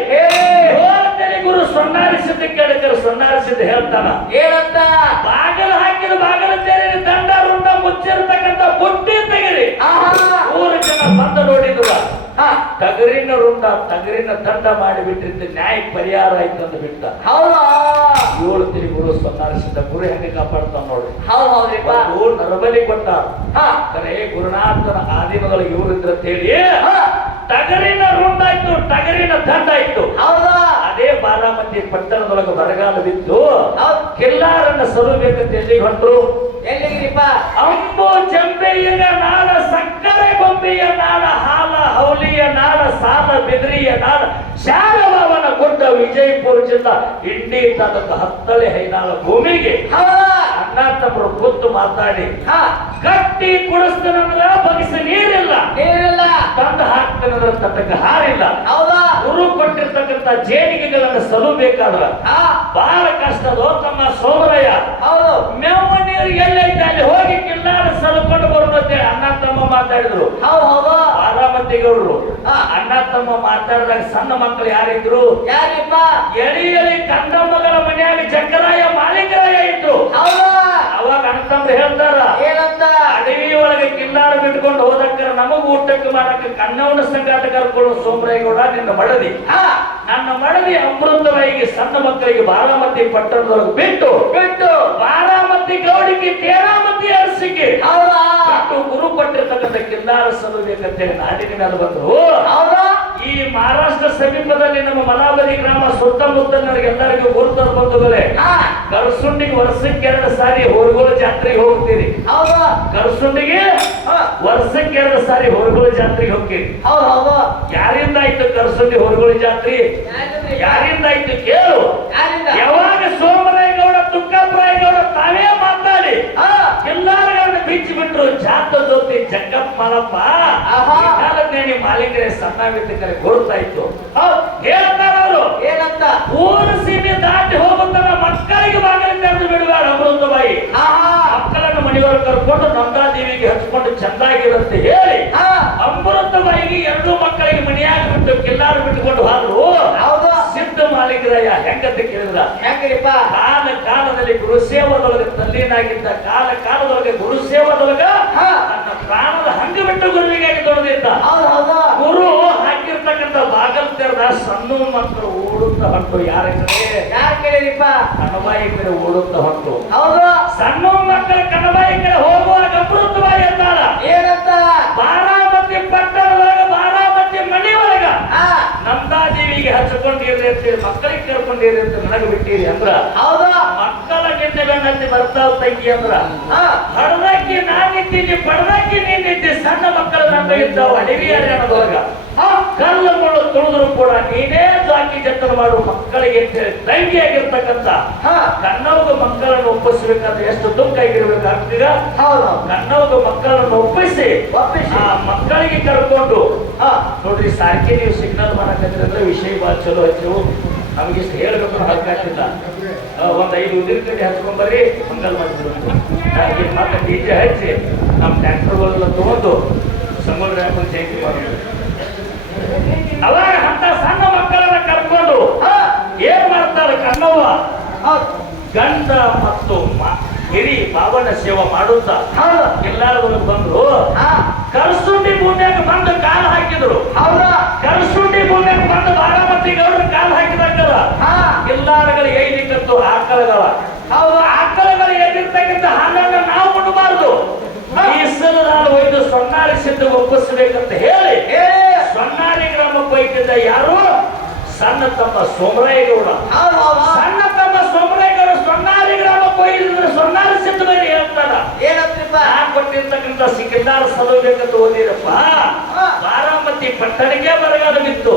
7 ತೆಲಿ ಗುರು ಸನ್ನಾರಿಸಿದ್ದ ಕೇಳಿದ್ರೆ ಸನ್ನಾರಿಸಿದ್ದ ಹೇಳ್ತಾನ ಏನಂತ ಬಾಗಲ ಹಾಕಿದ ಬಾಗಲ ತೆರೆ ದಂಡ ರುಂಡ ಮುಚ್ಚಿರ್ತಕ್ಕಂಥ ಬುಟ್ಟಿ ತೆಗಿರಿ ಊರು ಜನ ಬಂದ ನೋಡಿದ್ರ ಟಗರಿನ ರುಂಡ ಟಗರಿನ ದಂಡ ಮಾಡಿಬಿಟ್ಟಿರ್ತ ನ್ಯಾಯ ಪರಿಹಾರ ಆಯ್ತು ಅಂತ ಬಿಟ್ಟ. ಹೌದಾ 7 ತಿರಿ ಗುರು ಸ್ವನಾರಿಸಿದ ಗುರು ಹೆಂಗೆ ಕಾಪಾಡ್ತಾವ ನೋಡ್ರಿ. ಹೌದ್ರಿಪ್ಪ. ನರಬಲಿ ಕೊಟ್ಟ ಹಾ ಕರೆ ಗುರುನಾಥನ ಆದಿನದೊಳಗೆ ಇವ್ರಿದ್ರ ಅಂತೇಳಿ ಹಾ ಟಗರಿನ ರುಂಡ ಆಯ್ತು ಟಗರಿನ ದಂಡ ಆಯ್ತು. ಹೌದಾ ಅದೇ ಬಾರಾಮತಿ ಪಟ್ಟಣದೊಳಗೆ ಬರಗಾಲ ಬಿದ್ದು ಹೌದ್ ಕಿಲ್ಲಾರನ್ನ ಸಲುಬೇಕಂತ ಎಲ್ಲಿಗೆ ಹೊಂಟ್ರು? ಎಲ್ಲಿಗ್ರಿಪ್ಪ? ಅಂಬು ಜಂಬೆಯ ನಾಡ ಸಕ್ಕರೆ ಗೊಂಬೆಯ ನಾಡ ಹಾಲ ಹೌಲಿಯ ನಾಡ ಸಾಲ ಬೆದರಿಯ ನಾಡ ಶಾರವನ ಗುಡ್ಡ ವಿಜಯಪುರ ಜಿಲ್ಲಾ ಇಂಡಿ ತಾಲೂಕು ಹತ್ತಳೆ ಹೈನಾಳ ಭೂಮಿಗೆ ಹೌದಾ ಅಣ್ಣ ತಮ್ಮರು ಕೂತು ಮಾತಾಡಿ ಹಾ ಕಟ್ಟಿ ಕುಡಿಸ್ತೇನಂದ್ರ ಬಗಿಸಿ ನೀರಿಲ್ಲ, ನೀರಿಲ್ಲ, ತಂದು ಹಾಕ್ತೇನಂದ್ರ ತಟ್ಟಕ್ಕೆ ಹಾರಿಲ್ಲ. ಹೌದಾ ಗುರು ಕೊಟ್ಟಿರ್ತಕ್ಕಂಥ ಜೇನಿಗೆಗಳನ್ನು ಸಲುಬೇಕಾದ್ರ ಹಾ ಬಹಳ ಕಷ್ಟದೋ ತಮ್ಮ ಸೋಮರಯ್ಯ. ಹೌದು ಮೇವ ನೀರು ಎಲ್ಲೈತೆ ಅಲ್ಲಿ ಹೋಗಿ ಕಿಲ್ಲಾರ ಸಲುಕೊಂಡು ಬರೋದು ಅಂತೇಳಿ ಅಣ್ಣ ತಮ್ಮ ಮಾತಾಡಿದ್ರು. ಹೌದು ಬಾರಾಮತಿ ಗೌಡ್ರು ಹಾ. ಅಣ್ಣ ತಮ್ಮ ಮಾತಾಡಿದಾಗ ಸಣ್ಣ ಮಕ್ಕಳು ಯಾರಿದ್ರು? ಯಾರಿಪ್ಪ? ಎಳಿ ಎಳಿ ಕಂದಮ್ಮಗಳ ಮನೆಯಾಗ ಜಗ್ಗರಾಯ ಮಾಲಿಂಗರಾಯ ಇದ್ರು. ಹೌದಾ ಅವಾಗ ಅಣ್ಣ ತಮ್ಮ ಹೇಳ್ತಾರ, ಏನಂತ? ಅಡವಿ ಒಳಗೆ ಕಿಲ್ಲಾರ ಬಿಟ್ಕೊಂಡು ಹೋದಕ್ಕರ ನಮಗ ಊಟಕ್ಕೆ ಮಾಡಕ್ಕೆ ಕನ್ನವನ ಸಂಗಾಟ ಕರ್ಕೊಳ್ಳೋ ಸೋಮರಾಯಗೌಡ ನಿನ್ನ ಮಡದಿ. ಹಾ ನನ್ನ ಮಡದಿ ಅಮೃತರಾಯಿಗೆ ಸಣ್ಣ ಮಕ್ಕಳಿಗೆ ಬಾರಾಮತಿ ಪಟ್ಟಣದೊಳಗೆ ಬಿಟ್ಟು ಬಿಟ್ಟು ಬಾರಾಮತಿ ಗೌಡಿಗೆ ತೇರಾಮತಿ ಅರಸಿಗೆ ಹೌದಾ ಬಿಟ್ಟು ಗುರು ಕೊಟ್ಟಿರ್ತಕ್ಕಂಥ ಕಿಲ್ಲಾರ ಸಲ್ಲಬೇಕಂತೇಳಿ ನಾಡಿನ ಮೇಲೆ ಬಂದ್ರು. ಹೌದಾ ಈ ಮಹಾರಾಷ್ಟ್ರ ಸಮೀಪದಲ್ಲಿ ನಮ್ಮ ಮಲಾಬರಿ ಗ್ರಾಮ ಸುತ್ತಮುತ್ತಲಿನವರಿಗೆಲ್ಲರಿಗೂ ಗುರುತದ ಬಂಧುಗಳೇ, ಹಾ ಕರಸುಂಡಿಗೆ ವರ್ಷಕ್ಕೆ 2 ಸಾರಿ ಹೊರಗೋಳ ಜಾತ್ರೆಗೆ ಹೋಗ್ತೀರಿ. ಹೌದಾ ಕರಸುಂಡಿಗೆ ಹಾ ವರ್ಷಕ್ಕೆ 2 ಸಾರಿ ಹೊರಗೋಳ ಜಾತ್ರೆಗೆ ಹೋಗ್ತೀರಿ. ಹೌದು ಯಾರಿಂದ ಆಯ್ತು ಕರಸುಂಡಿ ಹೊರಗೋಳ ಜಾತ್ರೆ? ಯಾರಿಂದ ಆಯ್ತು ಕೇಳು. ಯಾರಿಂದ? ಯಾವಾಗ ಸೋಮರಾಯಗೌಡ ತುಕ್ಕಪ್ಪರಾಯಗೌಡ ತಾವೇ ಮಾತಾಡಿ ಹಾ ಎಲ್ಲಾರನ್ನ ಬಿಚ್ಚಿ ಬಿಟ್ರು. ಜಾತ ಜೊತೆ ಜಗ್ಗಪ್ಪ ಮಲಪ್ಪ ಆಹಾ. ಕಾಲಜ್ಞಾನಿ ಮಾಲಿಕರೇ ಸಣ್ಣವಿದ್ದಕರೆ ಗುರುತಾಯ್ತು. ಹೌದ್ ಹೇಳ್ತಾರ ಅವರು, ಏನಂತ? ಊರು ಸೀಮೆ ದಾಟಿ ಹೋಗುತ್ತಾನ ಮಕ್ಕಳಿಗೆ ಬಾಗಿಲು ತೆರೆದು ಬಿಡುವಾಡ ಅಮೃತಬಾಯಿ. ಆಹಾ ಮಕ್ಕಳನ್ನು ಮನೆಯವರು ಕರ್ಕೊಂಡು ನಂದಾದೇವಿಗೆ ಹಚ್ಕೊಂಡು ಚಂದಾಗಿರಂತೆ ಹೇಳಿ ಹಾ ಅಮೃತಬಾಯಿಗೆ 2 ಮಕ್ಕಳಿಗೆ ಮನೆಯಾಗ ಬಿಟ್ಟು ಕಿಲ್ಲಾರು ಬಿಟ್ಟುಕೊಂಡು ಹೋದ್ರು. ಹೌದಾ ಸಿದ್ಧ ಮಾಲಿಕರಾಯ ಹೆಂಗಂತ ಕೇಳಿದ್ರ, ಹೆಂಗ್ರಿಪ್ಪ? ಕಾಲ ಕಾಲದಲ್ಲಿ ಗುರುಸೇವದೊಳಗೆ ತಲ್ಲೀನಾಗಿದ್ದ ಕಾಲದೊಳಗೆ ಗುರುಸೇವದೊಳಗ ಹಾ ತನ್ನ ಪ್ರಾಣದ ಹಂಗ ಬಿಟ್ಟು ಗುರುವಿಗಾಗಿ ತೊಳೆದಿದ್ದ. ಹೌದಾ ಗುರು ಹಾಕಿರ್ತಕ್ಕಂಥ ಬಾಗಲ್ ತೆರೆದ ಸಣ್ಣ ಮಕ್ಕಳು ಓಡುತ್ತ ಹೊಂಟು. ಯಾರ ಕಡೆ? ಯಾರ್ ಕೇಳಿರಿಪ್ಪ? ಕಣಬಾಯಿ ಕಡೆ ಓಡುತ್ತ ಹೊಂಟು. ಹೌದಾ ಸಣ್ಣ ಮಕ್ಕಳ ಕಣಬಾಯಿ ಕಡೆ ಹೋಗುವಾಗ ಅಮೃತಬಾಯಿ ಅಂತಾಳ, ಏನಂತ? ಬಾರಾಮತಿ ಪಟ್ಟಣದೊಳಗ ಬಾರಾಮತಿ ಮನೆ ಒಳಗ ಹಾ ನಂದಾದೇವಿಗೆ ಹಚ್ಕೊಂಡಿರ್ರಿ ಅಂತೇಳಿ ಮಕ್ಕಳಿಗೆ ಕರ್ಕೊಂಡಿರಿ ಅಂತ ನನಗೆ ಬಿಟ್ಟಿರಿ ಅಂದ್ರ ಹೌದಾ ಮಕ್ಕಳ ಗೆದ್ದೆ ಬೆನ್ನತ್ತಿ ಬರ್ತಾವ್ ತಂಗಿ ಅಂದ್ರ ಹಾ ಹಡದಕ್ಕಿ ನಾನಿದ್ದೀನಿ ಪಡದಕ್ಕಿ ನೀನಿದ್ದಿ. ಸಣ್ಣ ಮಕ್ಕಳ ನನ್ನ ಇದ್ದಾವ ಅಡವಿ ಹರಿಯಾಣದೊಳಗ ಕಲ್ಲುಗಳು ತುಳಿದ್ರು ಕೂಡ ನೀನೇ ಜಾಕಿ ಜತನ ಮಾಡು ಮಕ್ಕಳಿಗೆ ಅಂತೇಳಿ ತಂಗಿಯಾಗಿರ್ತಕ್ಕಂಥ ಹಾ ಕನ್ನವಗ ಮಕ್ಕಳನ್ನು ಒಪ್ಪಿಸ್ಬೇಕಾದ್ರೆ ಎಷ್ಟು ದುಃಖ ಆಗಿರ್ಬೇಕಾಗ್ತೀಗ. ಹೌದು ಕನ್ನವಗ ಮಕ್ಕಳನ್ನು ಒಪ್ಪಿಸಿ ಒಪ್ಪಿಸಿ ಆ ಮಕ್ಕಳಿಗೆ ಕರ್ಕೊಂಡು ಹಾ ನೋಡ್ರಿ ಸಾರ್ಕಿ ನೀವು ಸಿಗ್ನಲ್ ಮಾಡಕಂದ್ರೆ ವಿಷಯ ಬಹಳ ಚಲೋ ಹಚ್ಚಿವು. ನಮಗಿಷ್ಟು ಹೇಳ್ಬೇಕು ಹಕ್ಕಾಗ್ತಿಲ್ಲ. 5 ಉದಿರ ಕಡೆ ಹಚ್ಕೊಂಡ್ಬರ್ರಿ ಮಂಗಲ್ ಮಾಡ್ತಿದ್ರು. ಮತ್ತೆ DJ ಹಚ್ಚಿ ನಮ್ಮ ಟ್ರ್ಯಾಕ್ಟರ್ಗಳೆಲ್ಲ ತಗೊಂಡು ಸಮುದ್ರ ರ್ಯಾಪಲ್ ಜಯಂತಿ ಮಾಡೋದು. ಅವಾಗ ಅಂತ ಸಣ್ಣ ಮಕ್ಕಳನ್ನ ಕರ್ಕೊಂಡು ಏನ್ ಮಾಡ್ತಾರೆ ಕನ್ನವ್ವ ಗಂಡ ಮತ್ತು ಹಿರಿ ಪಾವನ ಸೇವೆ ಮಾಡುತ್ತಾ ಹೌದು ಎಲ್ಲಾರು ಬಂದ್ರು. ಹಾ ಕರಸುಂಡಿ ಭೂಮಿಯಾಗ ಬಂದು ಕಾಲು ಹಾಕಿದ್ರು. ಹೌದಾ ಕರಸುಂಡಿ ಭೂಮಿಯಾಗ ಬಂದು ಬಾರಾಮತಿ ಗೌಡ್ರು ಕಾಲು ಹಾಕಿದಾಗಲ್ಲ ಹಾ ಎಲ್ಲಾರುಗಳು ಏನಿಕತ್ತು ಆಕಳಗಳ. ಹೌದು ಆಕಳಗಳು ಏನಿರ್ತಕ್ಕಂಥ ಹಾಲನ್ನ ನಾವು ಉಣ್ಣಬಾರದು. ಮೀಸಲು ನಾನು ಒಯ್ದು ಸೊನ್ನಾರಿ ಸಿದ್ದು ಒಪ್ಪಿಸಬೇಕಂತ ಹೇಳಿ ಸೊನ್ನಾರಿ ಗ್ರಾಮಕ್ಕೆ ಒಯ್ತಿದ್ದ ಯಾರು? ಸಣ್ಣ ತಮ್ಮ ಸೋಮರಾಯಗೌಡ. ಸಣ್ಣ ತಮ್ಮ ಸೋಮರಾಯಗೌಡ ಸೊನ್ನಾರಿ ಗ್ರಾಮಕ್ಕೆ ಒಯ್ದಿದ್ರೆ ಸೊನ್ನಾರಿ ಸಿದ್ದು ಮೇಲೆ ಹೇಳ್ತಾರ, ಏನಂತ್ರಿಪ್ಪ? ನಾನ್ ಕೊಟ್ಟಿರ್ತಕ್ಕಂಥ ಸಿಕ್ಕಿದ್ದಾರ ಸಲುಬೇಕಂತ ಓದಿರಪ್ಪ. ಬಾರಾಮತಿ ಪಟ್ಟಣಕ್ಕೆ ಬರಗಾಲ ಬಿತ್ತು.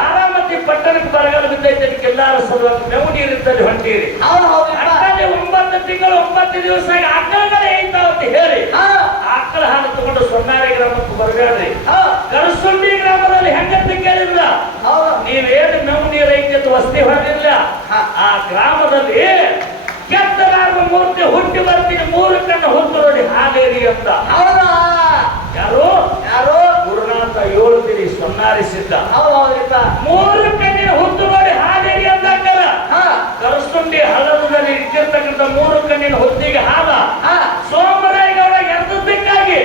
ಬಾರಾಮತಿ ಪಟ್ಟಣಕ್ಕೆ ಬರಗಾಲ ಬಿದ್ದೈತೆ. ಕೆಲ್ಲಾರ ಸಲುವಾಗಿ ಮೇವು ನೀರಿದ್ದಲ್ಲಿ ಹೊಂಟೀರಿ. ಅಟ್ಟಲ್ಲಿ 9 ತಿಂಗಳು 9 ದಿವಸ ಆಕಳಗಳೇ ಐತಾವತ್ತು ಹೇಳಿ ಆಕಳ ಹಾಲು ತಗೊಂಡು ಸೊನ್ನಾರಿ ಗ್ರಾಮಕ್ಕೆ ಬರಬೇಡ್ರಿ. ಕರಸುಂಡಿ ಗ್ರಾಮದಲ್ಲಿ ಹೆಂಗಂತ ಕೇಳಿದ್ರ ನೀವೇನು ಮೇವು ನೀರು ಐತಿ ಅಂತ ವಸ್ತಿ ಹೊಡೆದಿಲ್ಲ. ಆ ಗ್ರಾಮದಲ್ಲಿ ಕೆತ್ತಲಾರ್ದ ಮೂರ್ತಿ ಹುಟ್ಟಿ ಬರ್ತೀನಿ 3 ಕಣ್ಣು ಹುಟ್ಟು ನೋಡಿ ಹಾಲೇರಿ ಅಂತ. ಯಾರು? ಯಾರು? ಗುರುನಾಥ 7 ತಿರಿ ಸೊನ್ನಾರಿ ಸಿದ್ಧ. 3 ಕಣ್ಣಿನ ಹುಟ್ಟು ನೋಡಿ ಹಾಲೇರಿ ಅಂದಾಕಲ್ಲ. ಕರಸುಂಡಿ ಹಳ್ಳದಲ್ಲಿ ಇಟ್ಟಿರ್ತಕ್ಕಂಥ 3 ಕಣ್ಣಿನ ಹೊತ್ತಿಗೆ ಹಾಲ ಸೋಮರಾಯಗೌಡ ಎದ್ದಕ್ಕಾಗಿ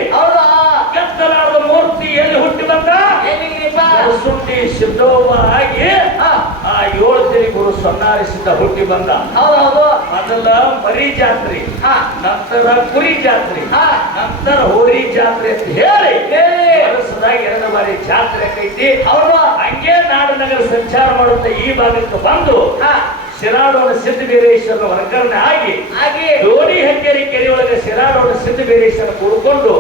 ಸೊನ್ನಾರಿಸಿದ್ದ ಹುಟ್ಟಿ ಬಂದ. ಹೌದು ಮೊದಲ ಮರಿ ಜಾತ್ರೆ, ಹಾ ನಂತರ ಕುರಿ ಜಾತ್ರೆ, ಹಾ ನಂತರ ಹೋರಿ ಜಾತ್ರೆ ಅಂತ ಹೇಳಿ ಹೇಳಿ ವರ್ಷದಾಗ 2 ಬಾರಿ ಜಾತ್ರೆ ಆಕೈತಿ. ಹೌದು ಹಂಗೆ ನಾಡನಗರ ಸಂಚಾರ ಮಾಡುತ್ತ ಈ ಭಾಗಕ್ಕೆ ಬಂದು ಹಾ ಶಿರಾಡೋಣ ಸಿದ್ದಬೀರೇಶ್ವರ ವರ್ಗಾವಣೆ ಆಗಿ ಹಾಗೆ ದೋಣಿ ಹೆಗ್ಗೇರಿ ಕೆರೆಯೊಳಗೆ ಶಿರಾಡೋಣ ಸಿದ್ದಬೀರೇಶ್ವರ ಕುಡ್ಕೊಂಡು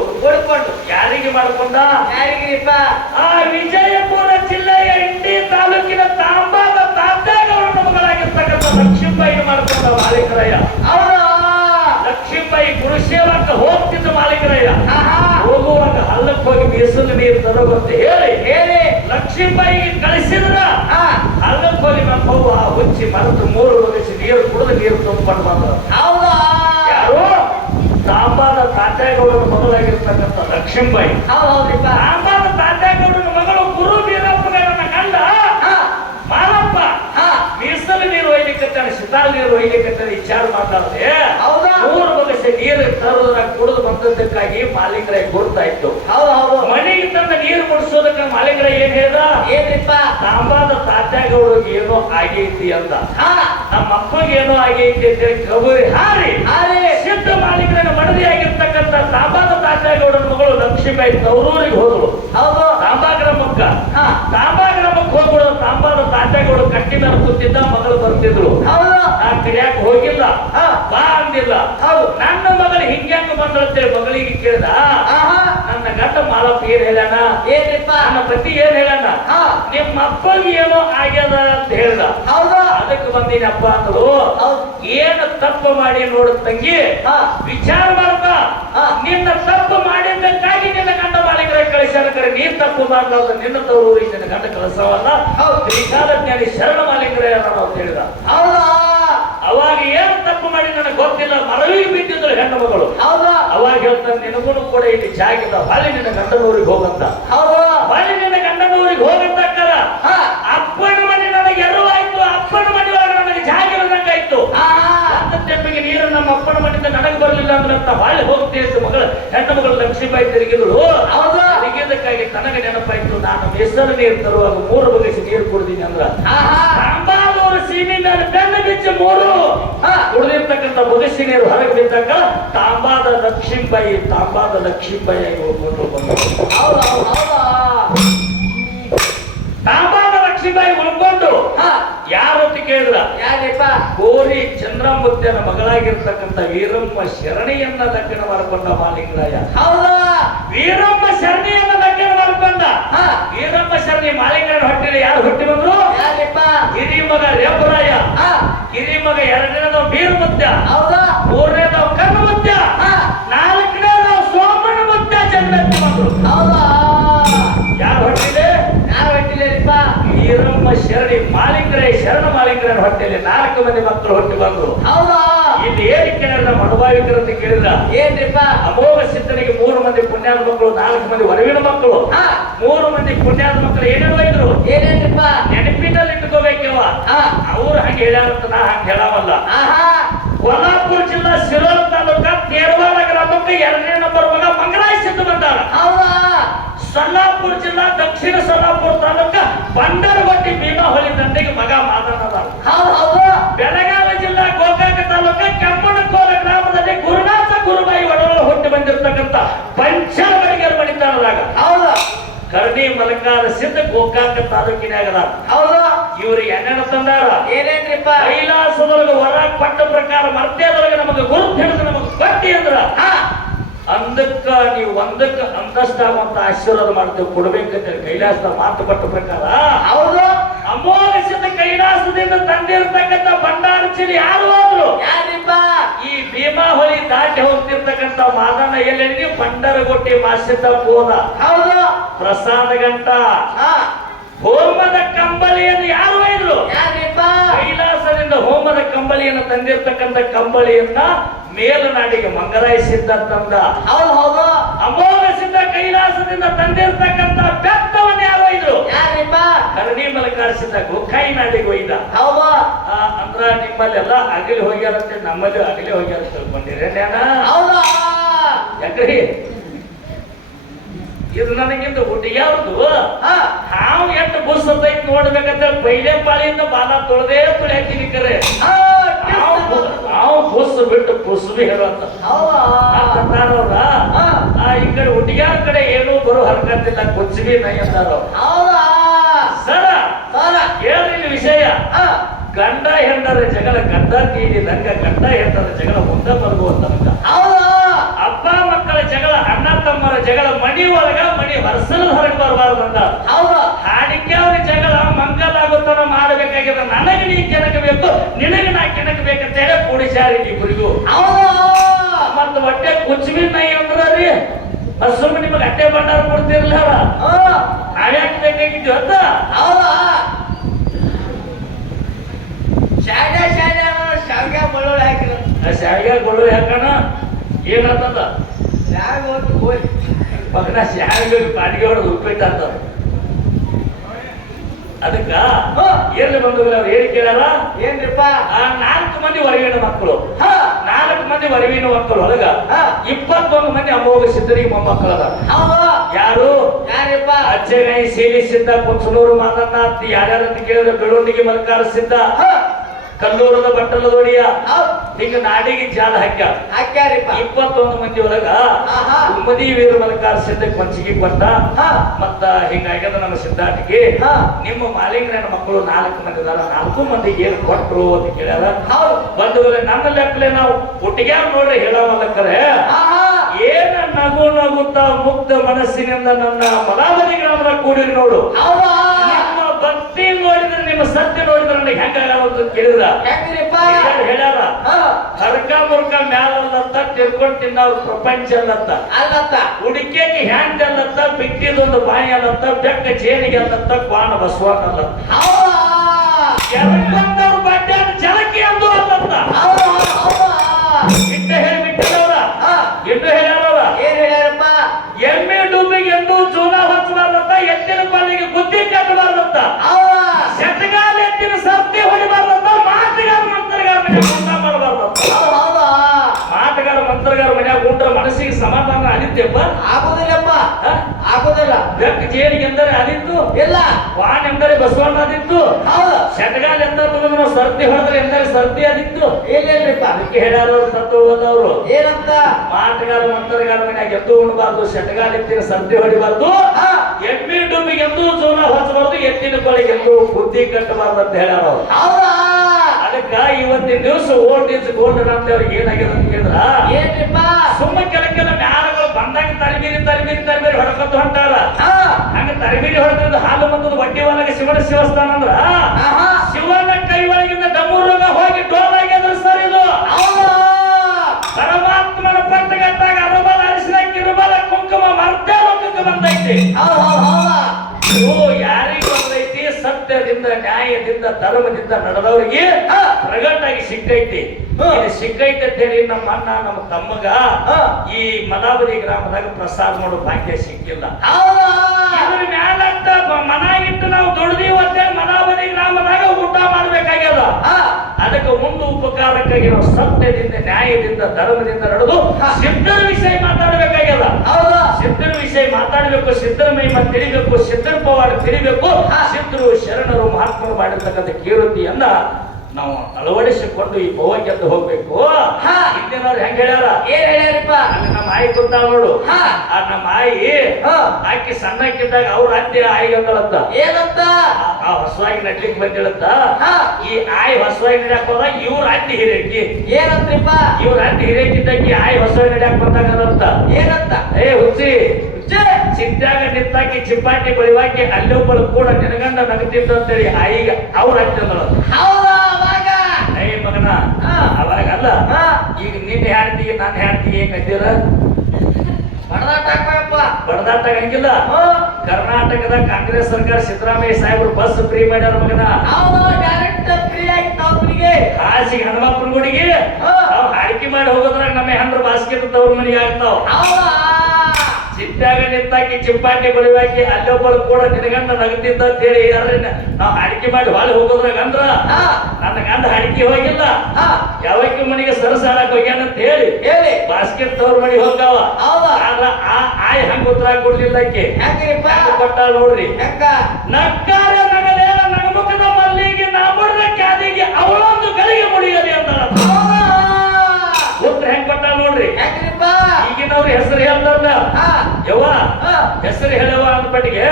ಯಾರಿಗೆ ಮಾಡ್ಕೊಂಡ? ಯಾರಿಗಿರಿಪ್ಪ? ಆ ವಿಜಯಪುರ ಜಿಲ್ಲೆಯ ಇಂಡಿ ತಾಲೂಕಿನ ತಾಂಬಾದ ತಾತ್ಯಾಗೌಡನ ಮಗಳಾಗಿರ್ತಕ್ಕಂಥ ಲಕ್ಷ್ಮೀಬಾಯಿ ಮಾಡ್ಕೊಂಡ ಮಾಲೀಕರಯ್ಯ. ಹೌದು ಲಕ್ಷ್ಮೀಬಾಯಿ ಗುರುಸೇವಕ ಹೋಗ್ತಿದ್ದ ಮಾಲೀಕರಯ್ಯ. ಆಹಾ ಹೋಗುವಾಗ ಹಳ್ಳಕ್ಕೆ ಹೋಗಿ ಬೀಸಲು ನೀರು ತರೋಗಂತ ಹೇಳಿ ಹೇಳಿ ಲಕ್ಷ್ಮೀಬಾಯಿಗೆ ಕಳಿಸಿದ್ರ ಹಾ ಹಳ್ಳಕ್ಕೆ ಹೋಗಿ ನಮ್ಮ ಅವ್ವ ಹುಚ್ಚಿ ಮರೆತು 3 ಬಗೆಸಿ ನೀರು ಕುಡಿದು ನೀರು ತುಂಬಿಕೊಂಡು ಬಂದ್ರು. ಹೌದಾ ಯಾರು? ತಾಂಬಾದ ತಾತ್ಯಾಗೌಡನ ಮಗಳಾಗಿರ್ತಕ್ಕಂಥ ಲಕ್ಷ್ಮೀಬಾಯಿ. ಹೌದ್ರಿಪ್ಪ ತಾಂಬಾದ ತಾತ್ಯಾಗೌಡನ ಮಗಳು ಗುರು ವೀರಪ್ಪಗೌಡನ ಗಂಡ ಹಾ ಮಾಲಪ್ಪ ಹಾ ಮೀಸಲು ನೀರು ಒಯ್ಲಿಕ್ಕತ್ತಾನೆ, ಶಿತಾಲ್ ನೀರು ಒಯ್ಲಿಕ್ಕತ್ತಾನೆ. ವಿಚಾರ ಮಾತಾಡ್ದೆ ಹೌದಾ 3 ಬಗೆಸಿ ನೀರು ತರೋದ್ರ ಕುಡಿದು ಬಂದದ್ದಕ್ಕಾಗಿ ಮಾಲೀಕರ ಗುರ್ತಾಯ್ತು. ಹೌದು ಮನೆಗೆ ತಂದ ನೀರು ಮುಡಿಸೋದಕ್ಕೆ ಮಾಲೀಕರ ಏನ್ ಹೇಳ್ದ? ಏನ್ರಿಪ್ಪ? ತಾಂಬಾದ ತಾತ್ಯಾಗೌಡರಿಗೆ ಏನೋ ಆಗೈತಿ ಅಂದ. ಹಾ ನಮ್ಮ ಅಪ್ಪಗೆ ಏನೋ ಆಗೈತಿ ಅಂತ ಹೇಳಿ ಕಬೂರಿ ಹಾರಿ ಹಾರಿ ಸಿದ್ಧ ಮಾಲೀಕರನ್ನ ಮಡದಿ ಆಗಿರ್ತಕ್ಕಂಥ ತಾಂಬಾದ ತಾತ್ಯಾಗೌಡನ ಮಗಳು ಲಕ್ಷ್ಮೀಬಾಯಿ ತವರೂರಿಗೆ ಹೋದ್ರು. ಹೌದು ತಾಂಬಾ ಗ್ರಾಮಕ್ಕ ಹಾ ತಾಂಬಾ ಗ್ರಾಮಕ್ಕೆ ಹೋಗ್ಬಿಡೋ ತಾಂಬಾದ ತಾತ್ಯಾಗೌಡ ಕಟ್ಟಿ ಮೇಲೆ ಕೂತಿದ್ದ, ಮಗಳು ಬರ್ತಿದ್ರು. ಹೌದು ನಾನ್ ಕರಿಯಾಕ ಹೋಗಿಲ್ಲ, ಹಾ ಬಾ ಅಂದಿಲ್ಲ. ಹೌದು ನನ್ನ ಮಗಳು ಹಿಂಗ್ಯಾಂಗ ಬಂದ್ರಂತೇಳಿ ಮಗಳಿಗೆ ಕೇಳ್ದ. ಆಹಾ ನನ್ನ ಗಂಡ ಮಾಲಪ್ಪ ಏನ್ ಹೇಳ್ಯಾನ? ಏನ್ರಿಪ್ಪ? ನನ್ನ ಪತಿ ಏನ್ ಹೇಳ್ಯಾನ? ಹಾ ನಿಮ್ಮ ಅಪ್ಪಗೆ ಏನೋ ಆಗ್ಯದ ಅಂತ ಹೇಳ್ದ. ಹೌದು ಅದಕ್ಕೆ ಬಂದಿನಪ್ಪ ಅಂದ್ರು. ಹೌದು ಏನು ತಪ್ಪು ಮಾಡಿ ನೋಡು ತಂಗಿ, ಹಾ ವಿಚಾರ ಮಾಡ್ಕ. ಹಾ ನಿನ್ನ ತಪ್ಪು ಮಾಡಿದ್ದಕ್ಕಾಗಿ ನಿನ್ನ ಗಂಡ ಮಾಲೀಕರ ಕಳಿಸ್ಯಾರ. ಕರೆ ನೀನ್ ತಪ್ಪು ಮಾಡ್ಲಾರ್ದ ನಿನ್ನ ತವರೂರಿಗೆ ನಿನ್ನ ಗಂಡ ಕಳಿಸವಲ್ಲ. ಹೌದು ತ್ರಿಕಾಲ ಜ್ಞಾನಿ ಶರಣ ಮಾಲೀಕರೇ ಅಂತ ಹೇಳಿದ. ಹೌದಾ ಅವಾಗ ಏನು ತಪ್ಪು ಮಾಡಿ ನನಗೆ ಗೊತ್ತಿಲ್ಲ, ಮರವಿಗೆ ಬಿದ್ದಿದ್ರು ಹೆಣ್ಣು ಮಗಳು. ಹೌದಾ ಅವಾಗ ಹೇಳ್ತಾನೆ ನಿನಗೂ ಕೂಡ ಇಲ್ಲಿ ಜಾಗಿಲ್ಲ, ಹೊಳ್ಳಿ ನಿನ್ನ ಗಂಡನೂರಿಗೆ ಹೋಗಂತ. ಹೌದು ಹೊಳ್ಳಿ ನಿನ್ನ ಗಂಡನೂರಿಗೆ ಹೋಗಂತ ಅಕ್ಕರ. ಹಾ ಅಪ್ಪನ ಮನೆ ನನಗೆ ಎರವಾಯ್ತು, ಅಪ್ಪನ ಮನೆ ಒಳಗೆ ನನಗೆ ಜಾಗಿರದಂಗಾಯ್ತು. ಆಹಾ ತೆಪ್ಪಿಗೆ ನೀರು ನಮ್ಮ ಅಪ್ಪನ ಮನೆಯಿಂದ ನನಗೆ ಬರಲಿಲ್ಲ ಅಂದ್ರಂತ ಹೊಳ್ಳಿ ಹೋಗ್ತೀವಿ ಮಗಳು ಹೆಣ್ಣು ಮಗಳು ಲಕ್ಷ್ಮೀಬಾಯಿ ತಿರುಗಿದಳು. ಹೌದು ತಿರುಗಿದ್ದಕ್ಕಾಗಿ ತನಗೆ ನೆನಪಾಯ್ತು, ನಾನು ಮೆಸರು ನೀರು ತರುವಾಗ 3 ಬಗೆಸಿ ನೀರು ಕುಡ್ದೀನಿ ಅಂದ್ರ ಆಹಾ ತಾಂಬಾದವರು ಸೀಮೆ ಮೇಲೆ ಬೆನ್ನ ಬಿಚ್ಚಿ 3 ಹಾ ಕುಡಿದಿರ್ತಕ್ಕಂಥ ಬಗೆಸಿ ನೀರು ಹೊರಗೆ ಬಿದ್ದಾಗ ತಾಂಬಾದ ಲಕ್ಷ್ಮೀಬಾಯಿ ಆಗಿ ಹೋಗ್ಕೊಂಡು ಬಂದರು. ಹೌದಾ ಹೌದಾ ತಾಂಬಾದ ಲಕ್ಷ್ಮೀಬಾಯಿ ಉಳ್ಕೊಂಡು ಹಾ ಯಾರೊತ್ತಿ ಕೇಳಿದ್ರ? ಯಾರಿಪ್ಪ? ಕೋರಿ ಚಂದ್ರಮುತ್ತನ ಮಗಳಾಗಿರ್ತಕ್ಕಂಥ ವೀರಮ್ಮ ಶರಣಿಯನ್ನ ದಕ್ಕಣ ಮಾಡ್ಕೊಂಡ ಮಾಲಿಂಗರಾಯ. ಹೌದಾ ವೀರಮ್ಮ ಶರಣಿಯನ್ನ ದಕ್ಕಣ ಮಾಡ್ಕೊಂಡ. ಹಾ ವೀರಮ್ಮ ಶರಣಿ ಮಾಲಿಂಗರ ಹೊಟ್ಟಿಲಿ ಯಾರು ಹುಟ್ಟಿ ಬಂದ್ರು? ಯಾರಿಪ್ಪ? ಹಿರಿ ಮಗ ರೇಪರಾಯ, ಹಾ ಹಿರಿ ಮಗ 2ನೇದವ ವೀರಮುತ್ಯ, ಹೌದಾ 3ನೇದವ ಕಣ್ಣುಮುತ್ಯ, ಹಾ 4ನೇದವ ಸೋಮನ ಮುತ್ಯ ಜನ್ಮಕ್ಕೆ ಬಂದ್ರು. ಹೌದಾ ಯಾರು ಹೊಟ್ಟಿಲೆ? ಯಾರು ಹೊಟ್ಟಿಲೇರಿಪ್ಪ? ವೀರಮ್ಮ ಶರಣಿ ಮಾಲಿಂಗರೇ ಶರಣ ಮಾಲಿಂಗರ ಹೊಟ್ಟೆಯಲ್ಲಿ 4 ಮಂದಿ ಮಕ್ಕಳು ಹುಟ್ಟಿ ಬಂದ್ರು. ಹೌದಾ ಇಲ್ಲಿ ಏನು ಕೇಳಿದ್ರ ಮಡಬಾವಿಕರಂತ ಕೇಳಿದ್ರ? ಏನ್ರಿಪ್ಪ? ಅಮೋಘ ಸಿದ್ಧನಿಗೆ 3 ಮಂದಿ ಪುಣ್ಯಾದ ಮಕ್ಕಳು, 4 ಮಂದಿ ಹೊರವಿನ ಮಕ್ಕಳು. ಹಾ 3 ಮಂದಿ ಪುಣ್ಯಾದ ಮಕ್ಕಳು ಏನೇನು ಒಯ್ದ್ರು? ಏನೇನ್ರಿಪ್ಪ? ನೆನಪಿನಲ್ಲಿ ಇಟ್ಕೋಬೇಕವ. ಹಾ ಅವ್ರು ಹಂಗೆ ಹೇಳ್ಯಾರಂತ ನಾ ಹಂಗೆ ಹೇಳವಲ್ಲ. ಆಹಾ ಕೊಲ್ಲಾಪುರ ಜಿಲ್ಲಾ ಶಿರೋಳ ತಾಲೂಕ ತೇರವಾಡ ಗ್ರಾಮಕ್ಕೆ 2ನೇ ನಂಬರ್ ಮಗ ಮಂಗರಾಯ ಸಿದ್ಧ ಬಂದಾರ. ಹೌದಾ ಸೊಲ್ಲಾಪುರ ಜಿಲ್ಲಾ ದಕ್ಷಿಣ ಸೊಲ್ಲಾಪುರ ತಾಲೂಕ ಬಂಡರಗಟ್ಟಿ ಭೀಮಾಹೊಳಿ ದಂಡೆಗೆ ಮಗ ಮಾದನದ. ಹೌದು ಹೌದು ಬೆಳಗಾವಿ ಜಿಲ್ಲಾ ಗೋಕಾಕ ತಾಲೂಕ ಕೆಮ್ಮಣ್ಣಕೋಲ ಗ್ರಾಮದಲ್ಲಿ ಗುರುನಾಥ ಗುರುಬಾಯಿ ಒಡಲ ಹುಟ್ಟಿ ಬಂದಿರತಕ್ಕಂಥ ಪಂಚರ ಬಡಿಗೆರು ಬಡಿತಾರದಾಗ ಹೌದು ಕರ್ಣಿ ಮಲಕಾರ ಸಿದ್ಧ ಗೋಕಾಕ ತಾಲೂಕಿನಾಗದ. ಹೌದು ಇವ್ರು ಎಣ್ಣೆನ ತಂದಾರ. ಏನೇನ್ರಿಪ್ಪ? ಕೈಲಾಸದೊಳಗೆ ಹೊರ ಪಟ್ಟ ಪ್ರಕಾರ ಮರ್ತ್ಯದೊಳಗೆ ನಮಗೆ ಗುರು ಹಿಡಿದು ನಮಗೆ ಗಟ್ಟಿ ಅಂದ್ರ ಹಾ ಅಂದಕ್ಕ ನೀವು ಒಂದಕ್ಕ ಅಂತಸ್ತಾಗುವಂತ ಆಶೀರ್ವಾದ ಮಾಡ್ತೇವೆ ಕೊಡ್ಬೇಕಂತ ಕೈಲಾಸದ ಮಾತು ಪಟ್ಟ ಪ್ರಕಾರ. ಹೌದು ಅಮೋಘಸಿದ್ದ ಕೈಲಾಸದಿಂದ ತಂದಿರತಕ್ಕಂಥ ಭಂಡಾರ ಚೀಲಿ ಯಾರು ಹೋದ್ರು? ಯಾರಿಪ್ಪ? ಈ ಭೀಮಾಹೊಳಿ ದಾಟಿ ಹೋಗ್ತಿರ್ತಕ್ಕಂಥ ಮಾದನ ಎಲ್ಲೆಲ್ಲಿ ಬಂಡರಗೊಟ್ಟಿ ಮಾಸಿದ್ದ ಹೋದ. ಹೌದು ಪ್ರಸಾದ ಗಂಟ ಹಾ ಹೋಮದ ಕಂಬಳಿಯನ್ನು ಯಾರು ಒಯ್ದ್ರು? ಯಾರಿಪ್ಪ? ಕೈಲಾಸದಿಂದ ಹೋಮದ ಕಂಬಳಿಯನ್ನು ತಂದಿರ್ತಕ್ಕಂಥ ಕಂಬಳಿಯನ್ನ ಮೇಲುನಾಡಿಗೆ ಮಂಗರಾಯ ಸಿದ್ಧ ತಂದ. ಹೌದು ಹೌದು ಅಮೋಘ ಸಿದ್ಧ ಕೈಲಾಸದಿಂದ ತಂದಿರ್ತಕ್ಕಂಥ ಬೆತ್ತವನ್ನು ಯಾರು ಒಯ್ದ್ರು? ಯಾರಿಪ್ಪ? ಕರ್ಣಿ ಮಲಕಾರ ಸಿದ್ಧ ಗೋಕಾಯಿ ನಾಡಿಗೆ ಒಯ್ದ. ಹೌದು ಅಂದ್ರ ನಿಮ್ಮಲ್ಲೆಲ್ಲ ಅಗಲಿ ಹೋಗ್ಯಾರಂತೆ, ನಮ್ಮಲ್ಲಿ ಅಗಲಿ ಹೋಗ್ಯಾರ ತಿಳ್ಕೊಂಡಿರೇನ? ಹೌದಾ ಯಾಕ್ರಿ ಇದು ನನಗಿಂತ ಹುಟ್ಟಿಗ್ಯಾವ್ದು ಹಾ ಹಾವು ಎಷ್ಟು ಬುಸ್ ಐತಿ ನೋಡ್ಬೇಕಂತ ಪೈಲೆ ಪಾಳಿಯಿಂದ ಬಾಲ ತೊಳೆದೇ ತುಳಿಯಾಕಿನಿ ಕರೆ ಹಾ ನಾವು ಬುಸ್ ಬಿಟ್ಟು ಬುಸ್ ಬಿ ಹೇಳುವಂತ ಅಂತಾರವ್ರ ಈ ಕಡೆ ಹುಟ್ಟಿಗ್ಯಾರ ಕಡೆ ಏನೂ ಬರೋ ಹರ್ಕತ್ತಿಲ್ಲ ಕುಚ್ಚಿಬಿ ನೈ ಅಂತಾರ ಸರ ಕೇಳಿ ವಿಷಯ ಗಂಡ ಹೆಂಡರ ಜಗಳ ಗಂಡ ತೀರಿದಂಗ ಗಂಡ ಹೆಂಡರ ಜಗಳ ಮುಂದೆ ಬರುವಂತ ಅಪ್ಪ ಮಕ್ಕಳ ಜಗಳ ಅಣ್ಣ ತಮ್ಮರ ಜಗಳ ಮನಿ ಒಳಗ ಮನಿ ಹೊರಸಲು ಹೊರಗೆ ಬರಬಾರ್ದಂದ ಹಾಡಿಕೆ ಅವ್ರ ಜಗಳ ಮಂಗಲಾಗುತ್ತನ ಮಾಡಬೇಕಾಗಿದ ನನಗೆ ನೀ ಕೆಣಕಬೇಕು ನಿನಗೆ ನಾ ಕೆಣಕಬೇಕಂತ ಹೇಳಿ ಕೂಡಿಸಾರಿ ಇಬ್ಬರಿಗೂ ಮತ್ತ ಹೊಟ್ಟೆ ಕುಚ್ಚಿಬಿ ನೈ ಅಂದ್ರಿ ಸುಮ್ಮನೆ ನಿಮಗೆ ಅಟ್ಟೆ ಭಂಡಾರ ಕೊಡ್ತಿರ್ಲ ನಾವ್ಯಾಕೆ ಬೇಕಾಗಿದ್ವಿ ಅಂತ ಶಾವಿಗೆ ಗೊಳ್ಳು ಹಾಕಣ ಏನಂತಂದ ಮಗನ ಶಾವಿಗೆ ಬಾಡಿಗೆ ಹೊಡೆದು ಉಪ್ಪಿಟ್ಟು ಅಂತ ಅದಕ್ಕ ಎಲ್ಲಿ ಬಂದವ್ರು ಅವ್ರು ಹೇಳಿ ಕೇಳಾರ ಏನ್ರಿಪ್ಪ 4 ಮಂದಿ ಹೊರಗಿನ ಮಕ್ಕಳು 4 ಮಂದಿ ಹೊರಗಿನ ಮಕ್ಕಳು ಒಳಗ 21 ಮಂದಿ ಅಮೋಘ ಸಿದ್ಧರಿಗೆ ಮೊಮ್ಮಕ್ಕಳದ ಯಾರು ಅಚ್ಚೆನೈ ಶೀಲಿ ಸಿದ್ಧ ಕುಂಚನೂರು ಮಾದನ್ನ ಯಾರ್ಯಾರಂತ ಕೇಳಿದ್ರೆ ಬೆಳವಣಿಗೆ ಮಲ್ಕಾರ ಸಿದ್ಧ ಕಲ್ಲೂರದ ಬಟ್ಟಲದೊಡಿಯ ಈಗ ನಾಡಿಗೆ ಜಾಲ ಹಾಕ್ಯಾರಿಪ್ಪ 21 ಮಂದಿ ಒಳಗ ಉಮ್ಮದಿ ವೀರ ಮಲ್ಕಾರ ಸಿದ್ಧಕ್ಕೆ ಮಂಚಿಗೆ ಕೊಟ್ಟ ಮತ್ತ ಹಿಂಗಾಗ್ಯದ ನಮ್ಮ ಸಿದ್ಧಾಟಿಗೆ ನಿಮ್ಮ ಮಾಲಿಂಗನ ಮಕ್ಕಳು 4 ಮಂದಿ ಅದಾರ 4 ಮಂದಿಗೆ ಏನ್ ಕೊಟ್ರು ಅಂತ ಕೇಳ್ಯಾರ ಬಂಧುಗಳೇ ನನ್ನ ಲೆಕ್ಕಲೆ ನಾವು ಒಟ್ಟಿಗೆ ನೋಡ್ರಿ ಹೇಳವಲ್ಲಕ್ಕರೆ ಏನ ನಗು ನಗುತ್ತಾ ಮುಗ್ಧ ಮನಸ್ಸಿನಿಂದ ನನ್ನ ಮಲಾವತಿ ಗ್ರಾಮದ ಕೂಡಿರಿ ನೋಡು ನಿಮ್ಮ ಭಕ್ತಿ ನೋಡಿದ್ರೆ ನಿಮ್ಮ ಸತ್ಯ ನೋಡಿದ್ರೆ ನನಗೆ ಹೆಂಗಾಗಲ್ಲ ಕೇಳಿದ್ರ ಹೇಳ್ಯಾರ ಹರ್ಕ ಮುರ್ಕ ಮ್ಯಾಲಲ್ಲತ್ತ ತಿರ್ಕೊಂಡ್ ತಿನ್ನವ್ರ ಪ್ರಪಂಚ ಅಲ್ಲತ್ತ ಹುಡುಕಿಯಕ್ಕೆ ಹ್ಯಾಂಡ್ ಅಲ್ಲತ್ತ ಬಿಟ್ಟಿದೊಂದು ಬಾಯಿ ಅಲ್ಲತ್ತ ಬೆಕ್ಕ ಜೇನಿಗೆ ಅಲ್ಲತ್ತ ಕ್ವಾಣ ಬಸವನ ಅಲ್ಲತ್ತ ಕೆಳಕೊಂಡವ್ರ ಬಡ್ಡ ಜಲಕ್ಕೆ ಅಂದು ಅಲ್ಲತ್ತ ಇಟ್ಟ ಹೇಳಿ ಬಿಟ್ಟಿದವ್ರ ಇಟ್ಟು ಹೇಳ್ಯಾರವ್ರ ಏನ್ ಹೇಳ್ಯಾರಪ್ಪ ಎಮ್ಮೆ ಡೂಬಿಗೆ ಎಂದೂ ಜೂನ ಹಚ್ಚಬಾರ್ದತ್ತ ಎತ್ತಿನ ಕೊಳ್ಳಿಗೆ ಬುದ್ಧಿ ಕಟ್ಟಬಾರ್ದತ್ತ ಶತಗಾಲ ಎತ್ತಿನ ಸರ್ತಿ ಹೊಡಿಬಾರ್ದತ್ತ ಮಾತುಗಾರ ಮಂತ್ರಗಾರ ಮನ್ಯಾಗ ಊಟ ಮಾಡಬಾರ್ದತ್ತ ಮಾತುಗಾರ ಮಂತ್ರಗಾರ ಮನ್ಯಾಗ ಊಟ ಮನಸ್ಸಿಗೆ ಸಮಾಧಾನ ಅದಿತ್ಯಪ್ಪ ಆಗುದಿಲ್ಲಪ್ಪ ಆಗುದಿಲ್ಲ ಬೆಕ್ಕ ಜೇನಿಗೆ ಎಂದರೆ ಅದಿತ್ತು ಇಲ್ಲ ವಾನ್ ಎಂದರೆ ಬಸವಣ್ಣ ಅದಿತ್ತು ಶತಗಾಲ ಎಂದ ನಾವು ಸರ್ತಿ ಹೊಡೆದ್ರೆ ಎಂದರೆ ಸರ್ತಿ ಅದಿತ್ತು ಏನಿಲ್ರಿಪ್ಪ ಅದಕ್ಕೆ ಹೇಳ್ಯಾರ ತತ್ವ ಓದವ್ರು ಏನಂತ ಮಾತುಗಾರ ಮಂತ್ರಗಾರ ಮನ್ಯಾಗ ಎದ್ದು ಉಣಬಾರ್ದು ಶತಗಾಲ ಎತ್ತಿನ ಸರ್ತಿ ಹೊಡಿಬಾರ್ದು ಎಮ್ಮಿ ಡುಂಬಿಗೆ ಎಂದೂ ಜೋನ ಹಚ್ಚಬಾರ್ದು ಎತ್ತಿನ ಕೊಳಿಗೆ ಎಂದೂ ಬುದ್ಧಿ ಕಟ್ಟಬಾರ್ದು ಅಂತ ಹೇಳ್ಯಾರ ಅದಕ್ಕ ಇವತ್ತಿನ ದಿವಸ ಓಲ್ಡ್ ಈಸ್ ಗೋಲ್ಡ್ ಅಂತ ಅವ್ರಿಗೆ ಏನಾಗಿದೆ ಅಂತ ಕೇಳಿದ್ರ ಏನ್ರಿಪ್ಪ ಸುಮ್ಮ ಕೆಲ ಮ್ಯಾಲಗಳು ಬಂದಾಗ ತರಿಬೀರಿ ಹೊಡ್ಕೊತ ಹೊಂಟಾರ ಹಂಗ ತರಿಬೀರಿ ಹೊಡೆದ್ರಿಂದ ಹಾಲು ಬಂದದ್ದು ಬಡ್ಡಿ ಒಳಗೆ ಶಿವನ ಶಿವಸ್ಥಾನ ಅಂದ್ರ ಶಿವನ ಕೈ ಒಳಗಿಂದ ಡಮೂರಾಗ ಹೋಗಿ ಡೋಲಾಗ್ಯದ ಸರ್ ಇದು ಪರಮಾತ್ಮನ ಪಟ್ಟಗಟ್ಟಾಗ ಅರಬಲ ಅರಿಸಿದ ಕಿರುಬಲ ಕುಂಕುಮ ಮರ್ತೆ ಲೋಕಕ್ಕೆ ಬಂದೈತಿ ಯಾರಿಗೆ ಬಂದೈತಿ ಸತ್ಯದಿಂದ ನ್ಯಾಯದಿಂದ ಧರ್ಮದಿಂದ ನಡೆದವರಿಗೆ ಪ್ರಗಟಾಗಿ ಸಿಕ್ಕೈತಿ ಇದು ಸಿಕ್ಕೈತಿ ಅಂತ ಹೇಳಿ ನಮ್ಮ ಅಣ್ಣ ನಮ್ಮ ತಮ್ಮಗ ಈ ಮಲಾವತಿ ಗ್ರಾಮದಾಗ ಪ್ರಸಾದ ಮಾಡೋ ಭಾಗ್ಯ ಸಿಕ್ಕಿಲ್ಲ ಇದ್ರ ಮ್ಯಾಲಂತ ಮನಾಗಿಟ್ಟು ನಾವು ದುಡ್ದೀವಿ ಅಂತೇಳಿ ಮಲಾವತಿ ಗ್ರಾಮದಾಗ ಊಟ ಮಾಡ್ಬೇಕಾಗ್ಯದ ಅದಕ್ಕೆ ಒಂದು ಉಪಕಾರಕ್ಕಾಗಿ ನಾವು ಸತ್ಯದಿಂದ ನ್ಯಾಯದಿಂದ ಧರ್ಮದಿಂದ ನಡೆದು ಸಿದ್ಧರ ವಿಷಯ ಮಾತಾಡಬೇಕಾಗ್ಯದ ಸಿದ್ಧರ ವಿಷಯ ಮಾತಾಡಬೇಕು ಸಿದ್ಧರ ಮಹಿಮ ತಿಳಿಬೇಕು ಸಿದ್ಧರ ಪವಾಡ ತಿಳಿಬೇಕು ಸಿದ್ಧರು ಶರಣರು ಮಹಾತ್ಮರು ಮಾಡಿರ್ತಕ್ಕಂಥ ಕೀರ್ತಿಯನ್ನ ನಾವು ಅಳವಡಿಸಿಕೊಂಡು ಈ ಭೋಗಕ್ಕೆ ಹೋಗ್ಬೇಕು ಹಿಂದಿನವ್ರು ಹೆಂಗ ಹೇಳ್ಯಾರ ಏನ್ ಹೇಳ್ಯಾರಪ್ಪ ಅಲ್ಲಿ ನಮ್ಮ ಆಯಿ ಕುಂತಾಳ ನೋಡು ಆ ನಮ್ಮ ಆಯಿ ಆಕಿ ಸಣ್ಣಕ್ಕಿದ್ದಾಗ ಅವ್ರ ಅತ್ತೆ ಆಯಿಗೆ ಅಂದಳತ್ತ ಏನಂತ ಆ ಹೊಸವಾಗಿ ನಡ್ಲಿಕ್ಕೆ ಬಂದಿಳತ್ತ ಈ ಆಯಿ ಹೊಸವಾಗಿ ನಡ್ಯಾಕ ಹೋದಾಗ ಇವ್ರ ಅಡ್ಡಿ ಹಿರೇಕಿ ಏನಂತ್ರಿಪ್ಪ ಇವ್ರ ಅಡ್ಡಿ ಹಿರೇಕಿದ್ದಾಕಿ ಆಯಿ ಹೊಸವಾಗಿ ನಡ್ಯಾಕ ಬಂದಾಗ ಏನಂತ ಏ ಹುಚ್ಚಿ ಚಿಂತ್ಯಾಗ ನಿಂತಾಕಿ ಚಿಪ್ಪಾಟಿ ಬಳಿವಾಕಿ ಅಲ್ಲೊಬ್ಬಳು ಕೂಡ ನಿನಗಂಡ ನಗತಿದ್ದ ಅಂತೇಳಿ ಆಯಿಗ ಅವ್ರ ಅಡ್ಡಿ ಅಂದಳ ಏ ಮಗನ ಅವಾಗಲ್ಲ ಈಗ ನಿನ್ನ ಹೇಳ್ತೀವಿ ನಾನು ಹೇಳ್ತೀವಿ ಹೆಂಗ್ ಅಂತೀರ ಬಡದಾಟ ಹಂಗಿಲ್ಲ ಕರ್ನಾಟಕದ ಕಾಂಗ್ರೆಸ್ ಸರ್ಕಾರ ಸಿದ್ದರಾಮಯ್ಯ ಸಾಹೇಬರು ಬಸ್ ಫ್ರೀ ಮಾಡ್ಯಾರ ಮಗನ ಹಾಸಿಗೆ ಹನುಮಪ್ಪನ ಗುಡಿಗೆ ನಾವು ಹಾಡಿಕೆ ಮಾಡಿ ಹೋಗೋದ್ರಾಗ ನಮ್ಮ ಹೆಂಡ್ರ ಬಾಸ್ಕೆಟ್ ತವ್ರ ಮನೆಗೆ ಆಗ್ತಾವ ಸಿಟ್ಟಾಗ ನಿಂತಾಕಿ ಚಿಪ್ಪಾಟಿ ಬಳಿವಾಕಿ ಅಲ್ಲೊಬ್ಬಳು ಕೂಡ ನಿನಗಂಡ ನಗತಿದ್ದ ಅಂತ ಹೇಳಿ ನಾವು ಅಡಿಕೆ ಮಾಡಿ ಹೊಳೆ ಹೋಗೋದ್ರಾಗ ಅಂದ್ರ ನನ್ನ ಗಂಡ ಅಡಿಕೆ ಹೋಗಿಲ್ಲ ಯಾವಕ್ಕೆ ಮನೆಗೆ ಸರಸಾಡಕ್ ಹೋಗ್ಯಾನ ಅಂತ ಹೇಳಿ ಬಾಸ್ಕೆಟ್ ತವ್ರ ಮನೆಗೆ ಹೋಗಾವ ಆದ್ರ ಆಯ್ ಹಂಗ ಉತ್ತರ ಕೊಡ್ಲಿಲ್ಲ ಆಕಿ ಕೊಟ್ಟಾಳ ನೋಡ್ರಿ ನಕ್ಕಾರ ನಗಲೇನ ನಗಮುಖದ ಮಲ್ಲಿಗೆ ನಾಮುಡ್ದ ಕ್ಯಾದಿಗೆ ಅವಳೊಂದು ಗಳಿಗೆ ಮುಡಿಯಲಿ ಅಂತ ಉತ್ತರ ಹೆಂಗ್ ಕೊಟ್ಟಾಳ ನೋಡ್ರಿ ಈಗಿನವ್ರ ಹೆಸರು ಹೇಳ್ತಾರಲ್ಲ ಯವ್ವ ಹೆಸರು ಹೇಳವ ಅಂದ್ಬಿಟ್ಟಿಗೆ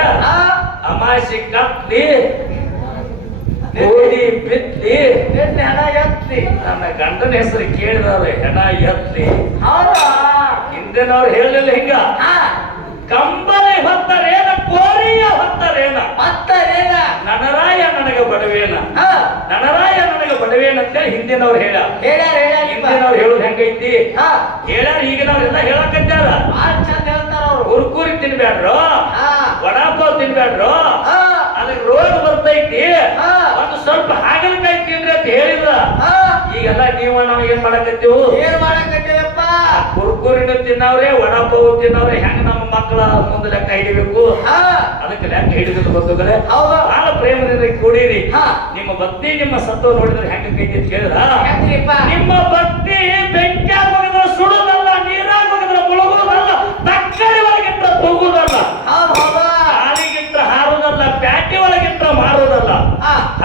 ಅಮಾಸಿ ಕತ್ಲಿ ಗೋಧಿ ಬಿತ್ಲಿ ಹೆಣ ಎತ್ತಿ ನನ್ನ ಗಂಡನ ಹೆಸರು ಕೇಳಿದವ್ರೆ ಹೆಣ ಎತ್ಲಿ ಹಿಂದಿನವ್ರು ಹೇಳಲಿಲ್ಲ ಹಿಂಗ ಕಂಬಳಿ ಹೊತ್ತರೇನ ಕೋರಿಯ ಹೊತ್ತರೇನ ನನರಾಯ ನನಗ ಬಡವೇನ ನನರಾಯ ನನಗ ಬಡವೇನ ಅಂತೇಳಿ ಹಿಂದಿನವ್ರು ಹಿಂದಿನವ್ರು ಹೇಳುದು ಹೆಂಗೈತಿ ಹೇಳ್ಯಾರ ಈಗಿನವ್ರೆಲ್ಲ ಹೇಳಕತ್ತಾರ ಕುರ್ಕುರಿ ತಿನ್ಬ್ಯಾಡ್ರು ವಡಾಪಾವ್ ತಿನ್ಬ್ಯಾಡ್ರು ಅದಕ್ಕೆ ರೋಗ ಬರ್ತೈತಿ ಒಂದು ಸ್ವಲ್ಪ ಹಾಗಲಕಾಯಿ ತಿನ್ರಿ ಅಂತ ಹೇಳಿದ್ರ ಈಗೆಲ್ಲ ನೀವು ನಾವು ಏನ್ ಮಾಡಕತ್ತೀವಪ್ಪ ಕುರ್ಕುರಿನ ತಿನ್ನವ್ರೆ ವಡಾಪಾವ್ ತಿನ್ನವ್ರೆ ಹೆಂಗ ನಮ್ಮ ಮಕ್ಕಳ ಮುಂದೆ ಲೆಕ್ಕ ಹಿಡಿಬೇಕು ಅದಕ್ಕೆ ಲೆಕ್ಕ ಹಿಡಿದು ಬಂಧುಗಳೇ ಬಹಳ ಪ್ರೇಮದಿಂದ ಕೂಡಿರಿ ನಿಮ್ಮ ಭಕ್ತಿ ನಿಮ್ಮ ಸತ್ವ ನೋಡಿದ್ರೆ ಹೆಂಗೈತಿ ಅಂತ ಕೇಳಿದ್ರ ನಿಮ್ಮ ಭಕ್ತಿ ಬೆಂಕಿಯಾಗ ಹೋಗಿದ್ರೆ ಸುಡುದಲ್ಲ ನೀರಾಗ ಹೋಗಿದ್ರೆ ಮುಳುಗುವುದಲ್ಲ ತಕ್ಕಡಿ ಒಳಗಿಟ್ಟ ತೂಗುದಲ್ಲ ಕಾಲಿಗಿಟ್ಟ ಹಾರುದಲ್ಲ ಪ್ಯಾಟಿ ಒಳಗಿಟ್ಟ ಮಾರುದಲ್ಲ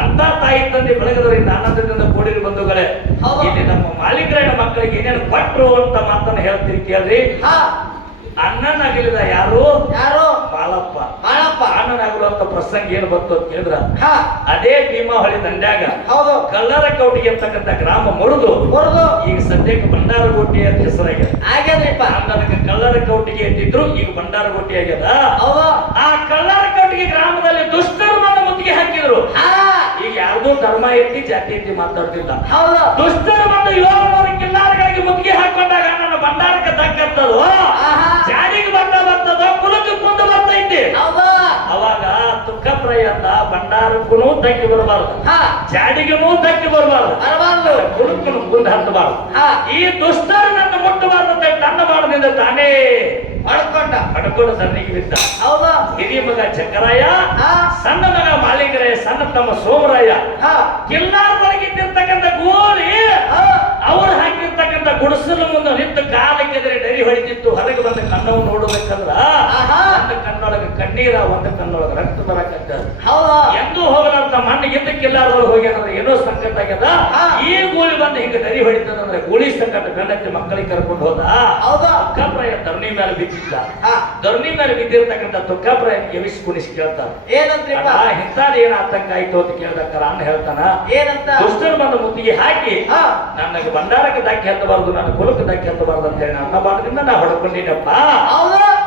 ಅಂತ ತಾಯಿ ತಂದೆ ಬೆಳಗದವರಿಂದ ಆನಂದದಿಂದ ಕೂಡಿರಿ ಬಂಧುಗಳೇ ಇಲ್ಲಿ ನಮ್ಮ ಮಾಲೀಕರ ಮಕ್ಕಳಿಗೆ ಏನೇನು ಕೊಟ್ರು ಅಂತ ಮಾತನ್ನ ಹೇಳ್ತೀರಿ ಕೇಳ್ರಿ ಅಣ್ಣನಾಗಲಿದ ಯಾರು ಬಾಳಪ್ಪ ಅಣ್ಣನಾಗಲುವಂತ ಪ್ರಸಂಗ ಏನು ಬಂತು ಅಂತ ಕೇಳಿದ್ರ ಅದೇ ಭೀಮಾವಳಿ ದಂಡ್ಯಾಗ ಕಲ್ಲರ ಕೌಟಿಗೆ ಅಂತಕ್ಕಂಥ ಗ್ರಾಮ ಮುರಿದು ಈಗ ಸದ್ಯಕ್ಕೆ ಬಂಡಾರಗೋಟಿ ಅಂತ ಹೆಸರಾಗ್ಯದ ಅದಕ್ಕೆ ಕಲ್ಲರ ಕೌಟಿಗೆ ಅಂತಿದ್ರು ಈಗ ಬಂಡಾರಗೋಟಿ ಆಗ್ಯದ ಆ ಕಲ್ಲರ ಕೌಟಿಗೆ ಗ್ರಾಮದಲ್ಲಿ ದುಷ್ಟರು ನನ್ನ ಮುತ್ತಿಗೆ ಹಾಕಿದ್ರು ಈಗ ಯಾರ್ದು ಧರ್ಮ ಎತ್ತಿ ಜಾತಿ ಎತ್ತಿ ಮಾತಾಡ್ತಿಲ್ಲ ದುಷ್ಟರು ಬಂದು 700 ಕಿಲ್ಲಾರಗಳಿಗೆ ಮುತ್ತಿಗೆ ಹಾಕೊಂಡಾಗ ನನ್ನ ಬಂಡಾರಕ್ಕೆ ದಕ್ಕತ್ತದು ಜಾಡಿಗೆ ಬಂದ ಬರ್ತದ ಕುಲಕ್ಕೆ ಮುಂದೆ ಬರ್ತೈತಿ ಅವಾಗ ತುಕ್ಕಪ್ರಾಯ ಅಂತ ಬಂಡಾರಕ್ಕೂ ದಕ್ಕಿ ಬರಬಾರ್ದು ಜಾಡಿಗೂ ದಕ್ಕಿ ಬರಬಾರ್ದು ಕುಲಕ್ಕೂ ಮುಂದೆ ಹತ್ತಬಾರ್ದು ಈ ದುಷ್ಟರು ನನ್ನ ಮುಟ್ಟಬಾರ್ದು ಅಂತ ತನ್ನ ಮಾಡದಿಂದ ತಾನೇ ಪಡ್ಕೊಂಡು ಸನ್ನಿಗೆ ಬಿದ್ದ ಹಿರಿಯ ಮಗ ಚಕ್ಕರಾಯ ಸಣ್ಣ ಮಗ ಮಾಲಿಂಗರಾಯ ಸಣ್ಣ ತಮ್ಮ ಸೋಮರಾಯ ಕಿಲ್ಲಾರದೊಳಗಿದ್ದಿರ್ತಕ್ಕಂಥ ಗೋಲಿ ಅವ್ರು ಹಾಕಿರ್ತಕ್ಕಂಥ ಗುಡಿಸಲು ಮುಂದೆ ನಿಂತು ಕಾಲಕ್ಕೆದರೆ ಡರಿ ಹೊಡಿತಿತ್ತು ಹೊರಗೆ ಬಂದ ಕಣ್ಣವು ನೋಡಬೇಕಂದ್ರ ಒಂದು ಕಣ್ಣೊಳಗೆ ಕಣ್ಣೀರ ಒಂದು ಕಣ್ಣೊಳಗೆ ರಕ್ತ ಬರಕತ್ತ ಎಂದೂ ಹೋಗದಂತ ಮಣ್ಣಿಗಿಂದ ಕಿಲ್ಲಾರದೊಳಗೆ ಹೋಗ್ಯಾನಂದ್ರೆ ಏನೋ ಸಂಕಟ ಆಗ್ಯದ ಈ ಗೋಲಿ ಬಂದು ಹಿಂಗ ಡರಿ ಹೊಡಿತದಂದ್ರೆ ಗೋಳಿ ಸಂಕಟ ಗಂಡಕ್ಕೆ ಮಕ್ಕಳಿಗೆ ಕರ್ಕೊಂಡು ಹೋದ ತುಕ್ಕಪ್ರಾಯ ಧರಣಿ ಮೇಲೆ ಬಿದ್ದಿದ್ದ ಧರಣಿ ಮೇಲೆ ಬಿದ್ದಿರ್ತಕ್ಕಂಥ ತುಕ್ಕಪ್ರಾಯ ಎವಿಸಿ ಕುಣಿಸಿ ಕೇಳ್ತಾರ ಇಂಥದ್ದು ಏನ್ ಆತಂಕ ಆಯ್ತು ಅಂತ ಕೇಳ್ದಕ್ಕಾರ ಅಣ್ಣ ಹೇಳ್ತಾನ ದುಷ್ಟರು ಬಂದು ಮುತ್ತಿಗೆ ಹಾಕಿ ನನಗೆ ಬಂಡಾರಕ್ಕೆ ದಾಕಿ ಹತ್ತಬಾರ್ದು ನನ್ನ ಕುಲಕ್ಕೆ ದಾಕಿ ಹತ್ತಬಾರ್ದು ಅಂತ ಹೇಳಿ ನನ್ನ ಬಾಣದಿಂದ ನಾ ಹೊಡ್ಕೊಂಡಿದ್ದಪ್ಪ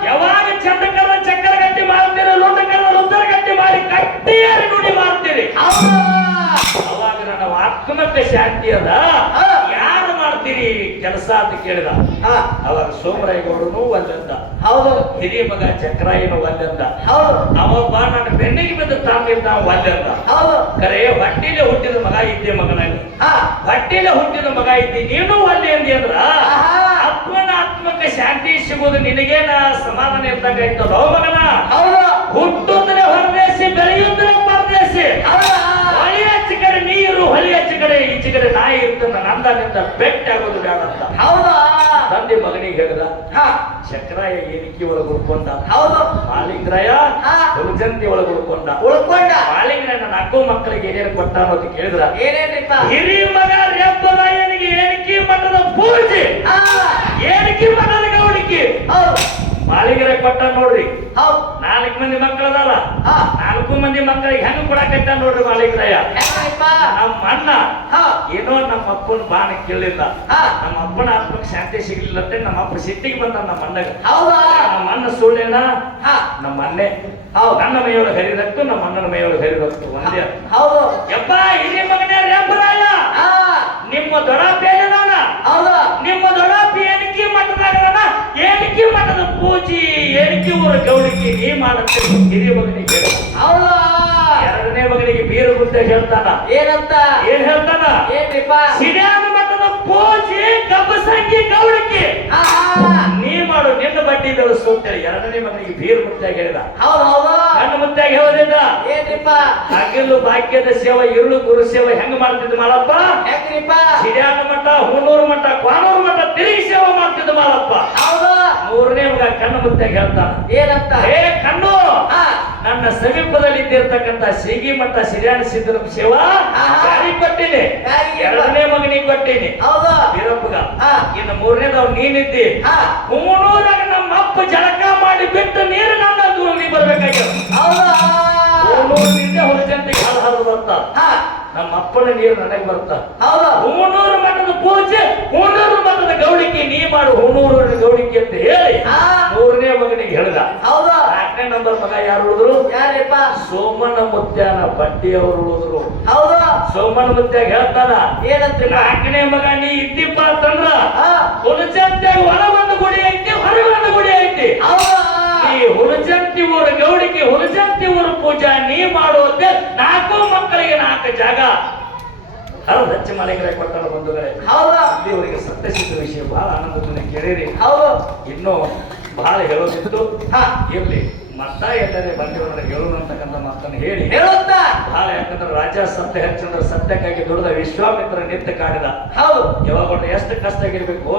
ಯಾವಾಗ ಚಂದಕರ ಚಕ್ಕರ ಗಟ್ಟಿ ಮಾಡ್ತೀರಿ ಲೋಟಕರ ರುದ್ರ ಗಟ್ಟಿ ಮಾಡಿ ಕಟ್ಟಿಯಾರಿ ನುಡಿ ಮಾಡ್ತೀರಿ ಅವಾಗ ನನ್ನ ಆತ್ಮಕ್ಕೆ ಶಾಂತಿ ಅದ ಯಾರು ಮಾಡ್ತೀರಿ ಕೆಲಸ ಅಂತ ಕೇಳಿದ ಅವಾಗ ಸೋಮರಾಯಗೌಡನು ಒಲ್ಲೆಂದ ಹಿರಿಯ ಮಗ ಚಕ್ರಾಯನು ಒಲ್ಲೆಂದ ಅವೊಬ್ಬ ನನ್ನ ಬೆನ್ನಿಗೆ ಬಿದ್ದು ತಾಂಬಿದ್ದ ಒಲ್ಲೆಂದ ಕರೆ ಹೊಟ್ಟಿಲೆ ಹುಟ್ಟಿದ ಮಗ ಇದ್ದೆ ಮಗನಾಗಿ ಹೊಟ್ಟಿಲೆ ಹುಟ್ಟಿದ ಮಗ ಇದ್ದಿ ನೀನು ಒಲ್ಲೆ ಅಂದಿ ಅಂದ್ರ ಆತ್ಮಕ್ಕೆ ಶಾಂತಿ ಸಿಗುವುದು ನಿನಗೇನ ಸಮಾಧಾನ ಇರ್ತಕ್ಕಂಥದ್ದು ಮಗನ ಹುಟ್ಟುತ್ತಲೇ ಹೊರದೇಶಿ ಬೆಳೆಯುತ್ತಲೇ ಪರದೇಶಿ ಹೊಳಿ ಹಚ್ಚಿ ಕಡೆ ನೀರು ಹೊಳಿ ಹಚ್ಚಿ ಕಡೆ ಈಚೆ ಕಡೆ ನಾಯಿ ಇರ್ತದ ನಂದನಿಂದ ಬೆಟ್ಟ ಆಗೋದು ಬೇಡ ಅಂತ ತಂದೆ ಮಗನಿಗೆ ಹೇಳಿದ ಚಕ್ರಾಯ ಏನಿಕೆ ಒಳಗೆ ಉಳ್ಕೊಂಡ ಮಾಲಿಂಗರಾಯ ಹುಲಜಂತಿ ಒಳಗೆ ಉಳ್ಕೊಂಡ ಮಾಲಿಂಗರಾಯ ನನ್ನ ಅಕ್ಕೋ ಮಕ್ಕಳಿಗೆ ಏನೇನು ಕೊಟ್ಟ ಅನ್ನೋದು ಕೇಳಿದ್ರ ಹಿರಿಯ ಮಗ ರೆಬ್ಬರಾಯನಿಗೆ ಏಣಿಕೆ ಮಠದ ಪೂಜೆ ಏಣಿಕೆ ಮಠದ ಗೌಡಿಕೆ ಮಾಲಿಂಗರಾಯ ಕೊಟ್ಟ ನೋಡ್ರಿ 4 ಮಂದಿ ಮಕ್ಕಳದಾರ 4 ಮಂದಿ ಮಕ್ಕಳಿಗೆ ಹೆಂಗ್ ಕೊಡಕತ್ತ ನೋಡ್ರಿ ಮಾಲಿಂಗರಾಯ ನಮ್ಮ ಅಣ್ಣ ಏನೋ ನಮ್ಮ ಅಪ್ಪನ ಬಾಣ ಕೇಳಿಲ್ಲ ನಮ್ಮ ಅಪ್ಪನ ಆತ್ಮಕ್ಕೆ ಶಾಂತಿ ಸಿಗ್ಲಿಲ್ಲ ಅಂತ ನಮ್ಮ ಅಪ್ಪ ಸಿಟ್ಟಿಗೆ ಬಂದ ನಮ್ಮ ಅಣ್ಣಗ ನಮ್ಮ ಅಣ್ಣ ಸುಳ್ಳೇನ ನಮ್ಮ ಅಣ್ಣೆ ನನ್ನ ಮೈಯೊಳಗೆ ಹರಿರಕ್ತು ನಮ್ಮ ಅಣ್ಣನ ಮೈಯೊಳಗೆ ಹರಿರಕ್ತು ಒಂದೇ ಯಪ್ಪ ಹಿರಿಯ ಮಗನೇ ರೇಂಬರಾಯ ನಿಮ್ಮ ದೊಡ್ಡಪ್ಪ ಏನಿದಾನ ನಿಮ್ಮ ದೊಡ್ಡಪ್ಪ ಏಣಿಕೆ ಮಠದಾಗ ಏಣಿಕೆ ಮಠದ ಪೂಜಿ ಏಣಿಕೆ ಊರ ಗೌಡಿಕೆ ನೀ ಮಾಡುತ್ತೆ ಹಿರಿಯ ಮಗನಿಗೆ ಎರಡನೇ ಮಗನಿಗೆ ಬೀರು ಗುಡ್ಡ ಹೇಳ್ತಾನ ಏನ್ ಹೇಳ್ತಾನ ಸಿಡ್ಯಾನ ಮಠದ ಮಠದ ಪೂಜೆ ಗಬ್ಬಸಂಗಿ ಗೌಡಕ್ಕೆ ನೀ ಮಾಡು ನಿನ್ನ ಬಡ್ಡಿ ಬೆಳೆಸು ಅಂತೇಳಿ ಎರಡನೇ ಮಗನಿಗೆ ಬೀರ್ ಮುತ್ತಾಗಿ ಹೇಳಿದ. ಹೌದು ಹೌದು ಕಣ್ಣು ಮುತ್ತಾಗಿ ಹೇಳಿದ ಏನ್ರಿಪ್ಪ ಹಗಲು ಭಾಗ್ಯದ ಸೇವೆ ಇರುಳು ಗುರು ಸೇವೆ ಹೆಂಗ್ ಮಾಡ್ತಿದ್ದ ಮಾಳಪ್ಪ? ಹೆಂಗ್ರಿಪ್ಪ ಸಿರಿಯಾನ ಮಠ ಹುಣ್ಣೂರು ಮಠ ಕ್ವಾನೂರು ಮಠ ತಿರುಗಿ ಸೇವೆ ಮಾಡ್ತಿದ್ದ ಮಾಳಪ್ಪ. ಹೌದು ಮೂರನೇ ಮಗ ಕಣ್ಣು ಮುತ್ತಾಗಿ ಹೇಳ್ತಾನ, ಏನಂತ ಏ ಕಣ್ಣು, ನನ್ನ ಸಮೀಪದಲ್ಲಿ ಇದ್ದಿರ್ತಕ್ಕಂಥ ಸಿಗಿ ಮಠ ಸಿರಿಯಾನ ಸಿದ್ದರ ಸೇವಾ ಯಾರಿಗೆ ಕೊಟ್ಟಿನಿ? ಎರಡನೇ ಮಗನಿಗೆ ಕೊಟ್ಟಿನಿ ಹೌದು ವೀರಪ್ಪಗ. ಇನ್ನು ಮೂರನೇದವ್ ನೀನಿದ್ದಿ. ಹುಣ್ಣೂರಾಗ ನಮ್ಮ ಅಪ್ಪ ಜಳಕ ಮಾಡಿ ಬಿಟ್ಟು ನೀರು ನನ್ನ ದೂರಲಿ ಬರ್ಬೇಕಾಗ್ಯದ. ಹೌದು ಹುಣ್ಣೂರಿನಿಂದ ಹುಣಜಂತಿಗೆ ಹರಿದು ಬರ್ತ, ನಮ್ಮ ಅಪ್ಪನ ನೀರು ನನಗೆ ಬರ್ತ. ಹೌದು ಹುಣ್ಣೂರು ಮಠದ ಪೂಜೆ ಹುಣ್ಣೂರು ಮಠದ ಗೌಡಿಕೆ ನೀ ಮಾಡು ಹುಣ್ಣೂರು ಗೌಡಿಕೆ ಅಂತ ಹೇಳಿ ಮೂರನೇ ಮಗನಿಗೆ ಹೇಳ್ದ. ಹೌದು ನಾಲ್ಕನೇ ನಂಬರ್ ಮಗ ಯಾರು ಉಳಿದ್ರು? ಯಾರಿಪ್ಪ? ಸೋಮನ ಮುತ್ಯಾನ ಬಡ್ಡಿ ಅವರು ಉಳಿದ್ರು. ಹೌದು ಸೋಮನ ಮುತ್ಯಾಗ ಹೇಳ್ತಾನ, ಏನಂತ್ರಿಪ್ಪ? ನಾಲ್ಕನೇ ಮಗ ನೀ ಇದ್ದಿಪ್ಪ ಅಂತಂದ್ರ ಹುಣಜಂತ್ಯಾಗ ಒಳ ಒಂದು ಗುಡಿ ಐತಿ, ಹೊರಗೆ ಒಂದು ಗುಡಿ ಐತಿ. ಈ ಹುಣಜಂತಿ ಊರ ಗೌಡಿಗೆ ಹುಣಜಂತಿ ಊರ ಪೂಜಾ ನೀ ಮಾಡುವಂತೆ 4 ಮಕ್ಕಳಿಗೆ 4 ಜಾಗ ಹಚ್ಚಿ ಮನೆಗೆ ಕೊಟ್ಟಾರ ಬಂಧುಗಳೇ. ಇಲ್ಲಿವರೆಗೆ ಸತ್ಯಸಿದ್ಧ ವಿಷಯ ಬಹಳ ಆನಂದದಿಂದ ಕೇಳಿರಿ. ಇನ್ನೂ ಬಹಳ ಹೇಳೋದಿತ್ತು. ಇರ್ಲಿ ಮತ್ತ ಎಲ್ಲರೇ ಬಂದಿರೋ ನನಗೆ ಹೇಳೋಣ ಅಂತಕ್ಕಂಥ ಮಾತನ್ನು ಹೇಳಿ ಹೇಳುತ್ತಾ ಬಹಳ, ಯಾಕಂದ್ರೆ ರಾಜ ಸತ್ಯ ಹರಿಶ್ಚಂದ್ರ ಸತ್ಯಕ್ಕಾಗಿ ದುಡಿದ ವಿಶ್ವಾಮಿತ್ರ ನಿತ್ಯ ಕಾಡಿದ. ಹೌದು ಯಾವಾಗ ಎಷ್ಟು ಕಷ್ಟ ಆಗಿರ್ಬೇಕು.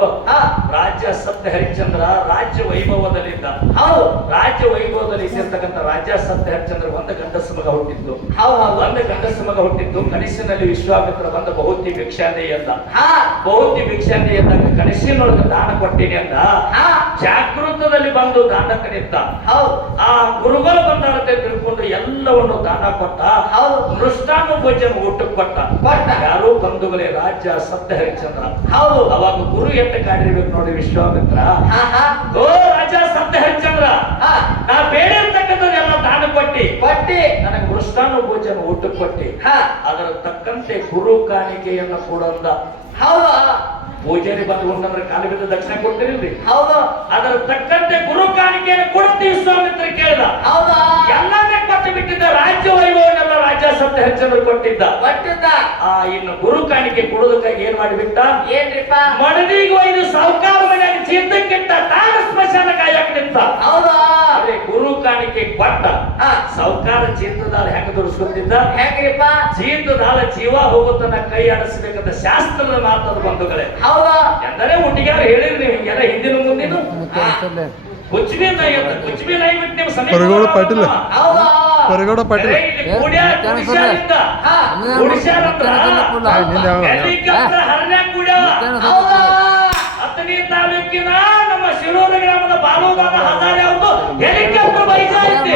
ರಾಜ್ಯ ಸತ್ಯ ಹರಿಶ್ಚಂದ್ರ ರಾಜ್ಯ ವೈಭವದಲ್ಲಿದ್ದ. ಹೌದು ರಾಜ್ಯ ವೈಭವದಲ್ಲಿ ಇದ್ದಿರ್ತಕ್ಕಂಥ ರಾಜ್ಯ ಸತ್ಯ ಹರಿಶ್ಚಂದ್ರ ಒಂದು ಗಂಡಸ ಮಗ ಹುಟ್ಟಿದ್ದು. ಒಂದು ಗಂಡಸ ಮಗ ಹುಟ್ಟಿದ್ದು. ಕನಸಿನಲ್ಲಿ ವಿಶ್ವಾಮಿತ್ರ ಬಂದ ಬಹುತಿ ಭಿಕ್ಷಾಂದಿ ಎಂದ. ಬಹುತಿ ಭಿಕ್ಷಾಂದಿ ಎಂದಾಗ ಕನಸಿನೊಳಗೆ ದಾನ ಕೊಟ್ಟಿನಿ ಅಂದ. ಜಾಗೃತದಲ್ಲಿ ಬಂದು ದಾನಕ್ಕೆ ನಿಂತ. ಆ ಗುರುಗಳು ಬಂದಾರತೆ ತಿಳ್ಕೊಂಡು ಎಲ್ಲವನ್ನು ದಾನ ಕೊಟ್ಟ. ಮೃಷ್ಟಾನ್ನ ಭೋಜನ ಊಟಕ್ಕೆ ಕೊಟ್ಟ. ಯಾರು ಬಂಧುಗಳೇ? ರಾಜ್ಯ ಸತ್ಯ ಹರಿಶ್ಚಂದ್ರ. ಅವಾಗ ಗುರು ಎತ್ತ ಕಾಡಿರ್ಬೇಕು ನೋಡಿ ವಿಶ್ವಾಮಿತ್ರ. ಓ ರಾಜ ಸತ್ಯ ಹರಿಶ್ಚಂದ್ರ, ನಾ ಬೇಡಿರ್ತಕ್ಕಂಥದ್ದೆಲ್ಲ ದಾನ ಕೊಟ್ಟಿ ನನಗೆ ಮೃಷ್ಟಾನ್ನ ಭೋಜನ ಊಟಕ್ಕೆ ಕೊಟ್ಟಿ. ಅದರ ತಕ್ಕಂತೆ ಗುರು ಕಾಣಿಕೆಯನ್ನು ಕೊಡಂದ. ಪೂಜಾರಿ ಬಂದು ಉಂಟಂದ್ರೆ ಕಾಲು ಬಿದ್ದು ದಕ್ಷಿಣ ಕೊಡ್ತೀರಿಲ್ರಿ? ಹೌದು ಅದರ ತಕ್ಕಂತೆ ಗುರು ಕಾಣಿಕೆಯನ್ನು ಕೊಡ್ತೀವಿ ವಿಶ್ವಾಮಿತ್ರ ಕೇಳಿದ. ಎಲ್ಲಾನೇ ಕೊಟ್ಟು ಬಿಟ್ಟಿದ್ದ. ರಾಜ್ಯ ವೈಭವನೆಲ್ಲ ರಾಜ ಸತ್ಯ ಹರಿಶ್ಚಂದ್ರ ಕೊಟ್ಟಿದ್ದ. ಇನ್ನು ಗುರು ಕಾಣಿಕೆ ಕೊಡೋದಕ್ಕಾಗಿ ಏನ್ ಮಾಡಿಬಿಟ್ಟ? ಏನ್ರಿಪ್ಪ? ಮಡದಿಗೆ ಒಯ್ದು ಸಾವುಕಾರ ಮನೆಯಾಗ ಚೀತಕ್ಕಿಟ್ಟ. ತಾನು ಸ್ಮಶಾನ ಕಾಯಕ ನಿಂತ. ಅದೇ ಗುರು ಕಾಣಿಕೆ ಕೊಟ್ಟ. ಸಾವುಕಾರ ಚೀತದಾಳ ಹೆಂಗ ದುಡಿಸ್ಕೊತಿದ್ದ? ಹೆಂಗ್ರಿಪ್ಪ? ಚೀತದಾಳ ಜೀವ ಹೋಗುತ್ತನ್ನ ಕೈ ಆಡಿಸ್ಬೇಕಂತ ಶಾಸ್ತ್ರದ ಮಾತದು ಬಂಧುಗಳೇ. ಎಂದರೆ ಒಟ್ಟಿಗೆ ಹೇಳಿರಿ ನೀವು ಹಿಂಗೆಲ್ಲ ಹಿಂದಿನ ಮುಂದಿನ ಪರಿಗೌಡ ಪಾಟೀಲ್ ಪರಿಗೌಡ ಪಾಟೀಲ್ ಹತ್ತನೇ ತಾಲೂಕಿನ ನಮ್ಮ ಶಿರೂರು ಗ್ರಾಮದ ಬಾಲುದಾನ ಹಜಾರೆ ಅವ್ರದ್ದು ಹೆಲಿಕಾಪ್ಟರ್ ಬೈಜಾ ಐತಿ.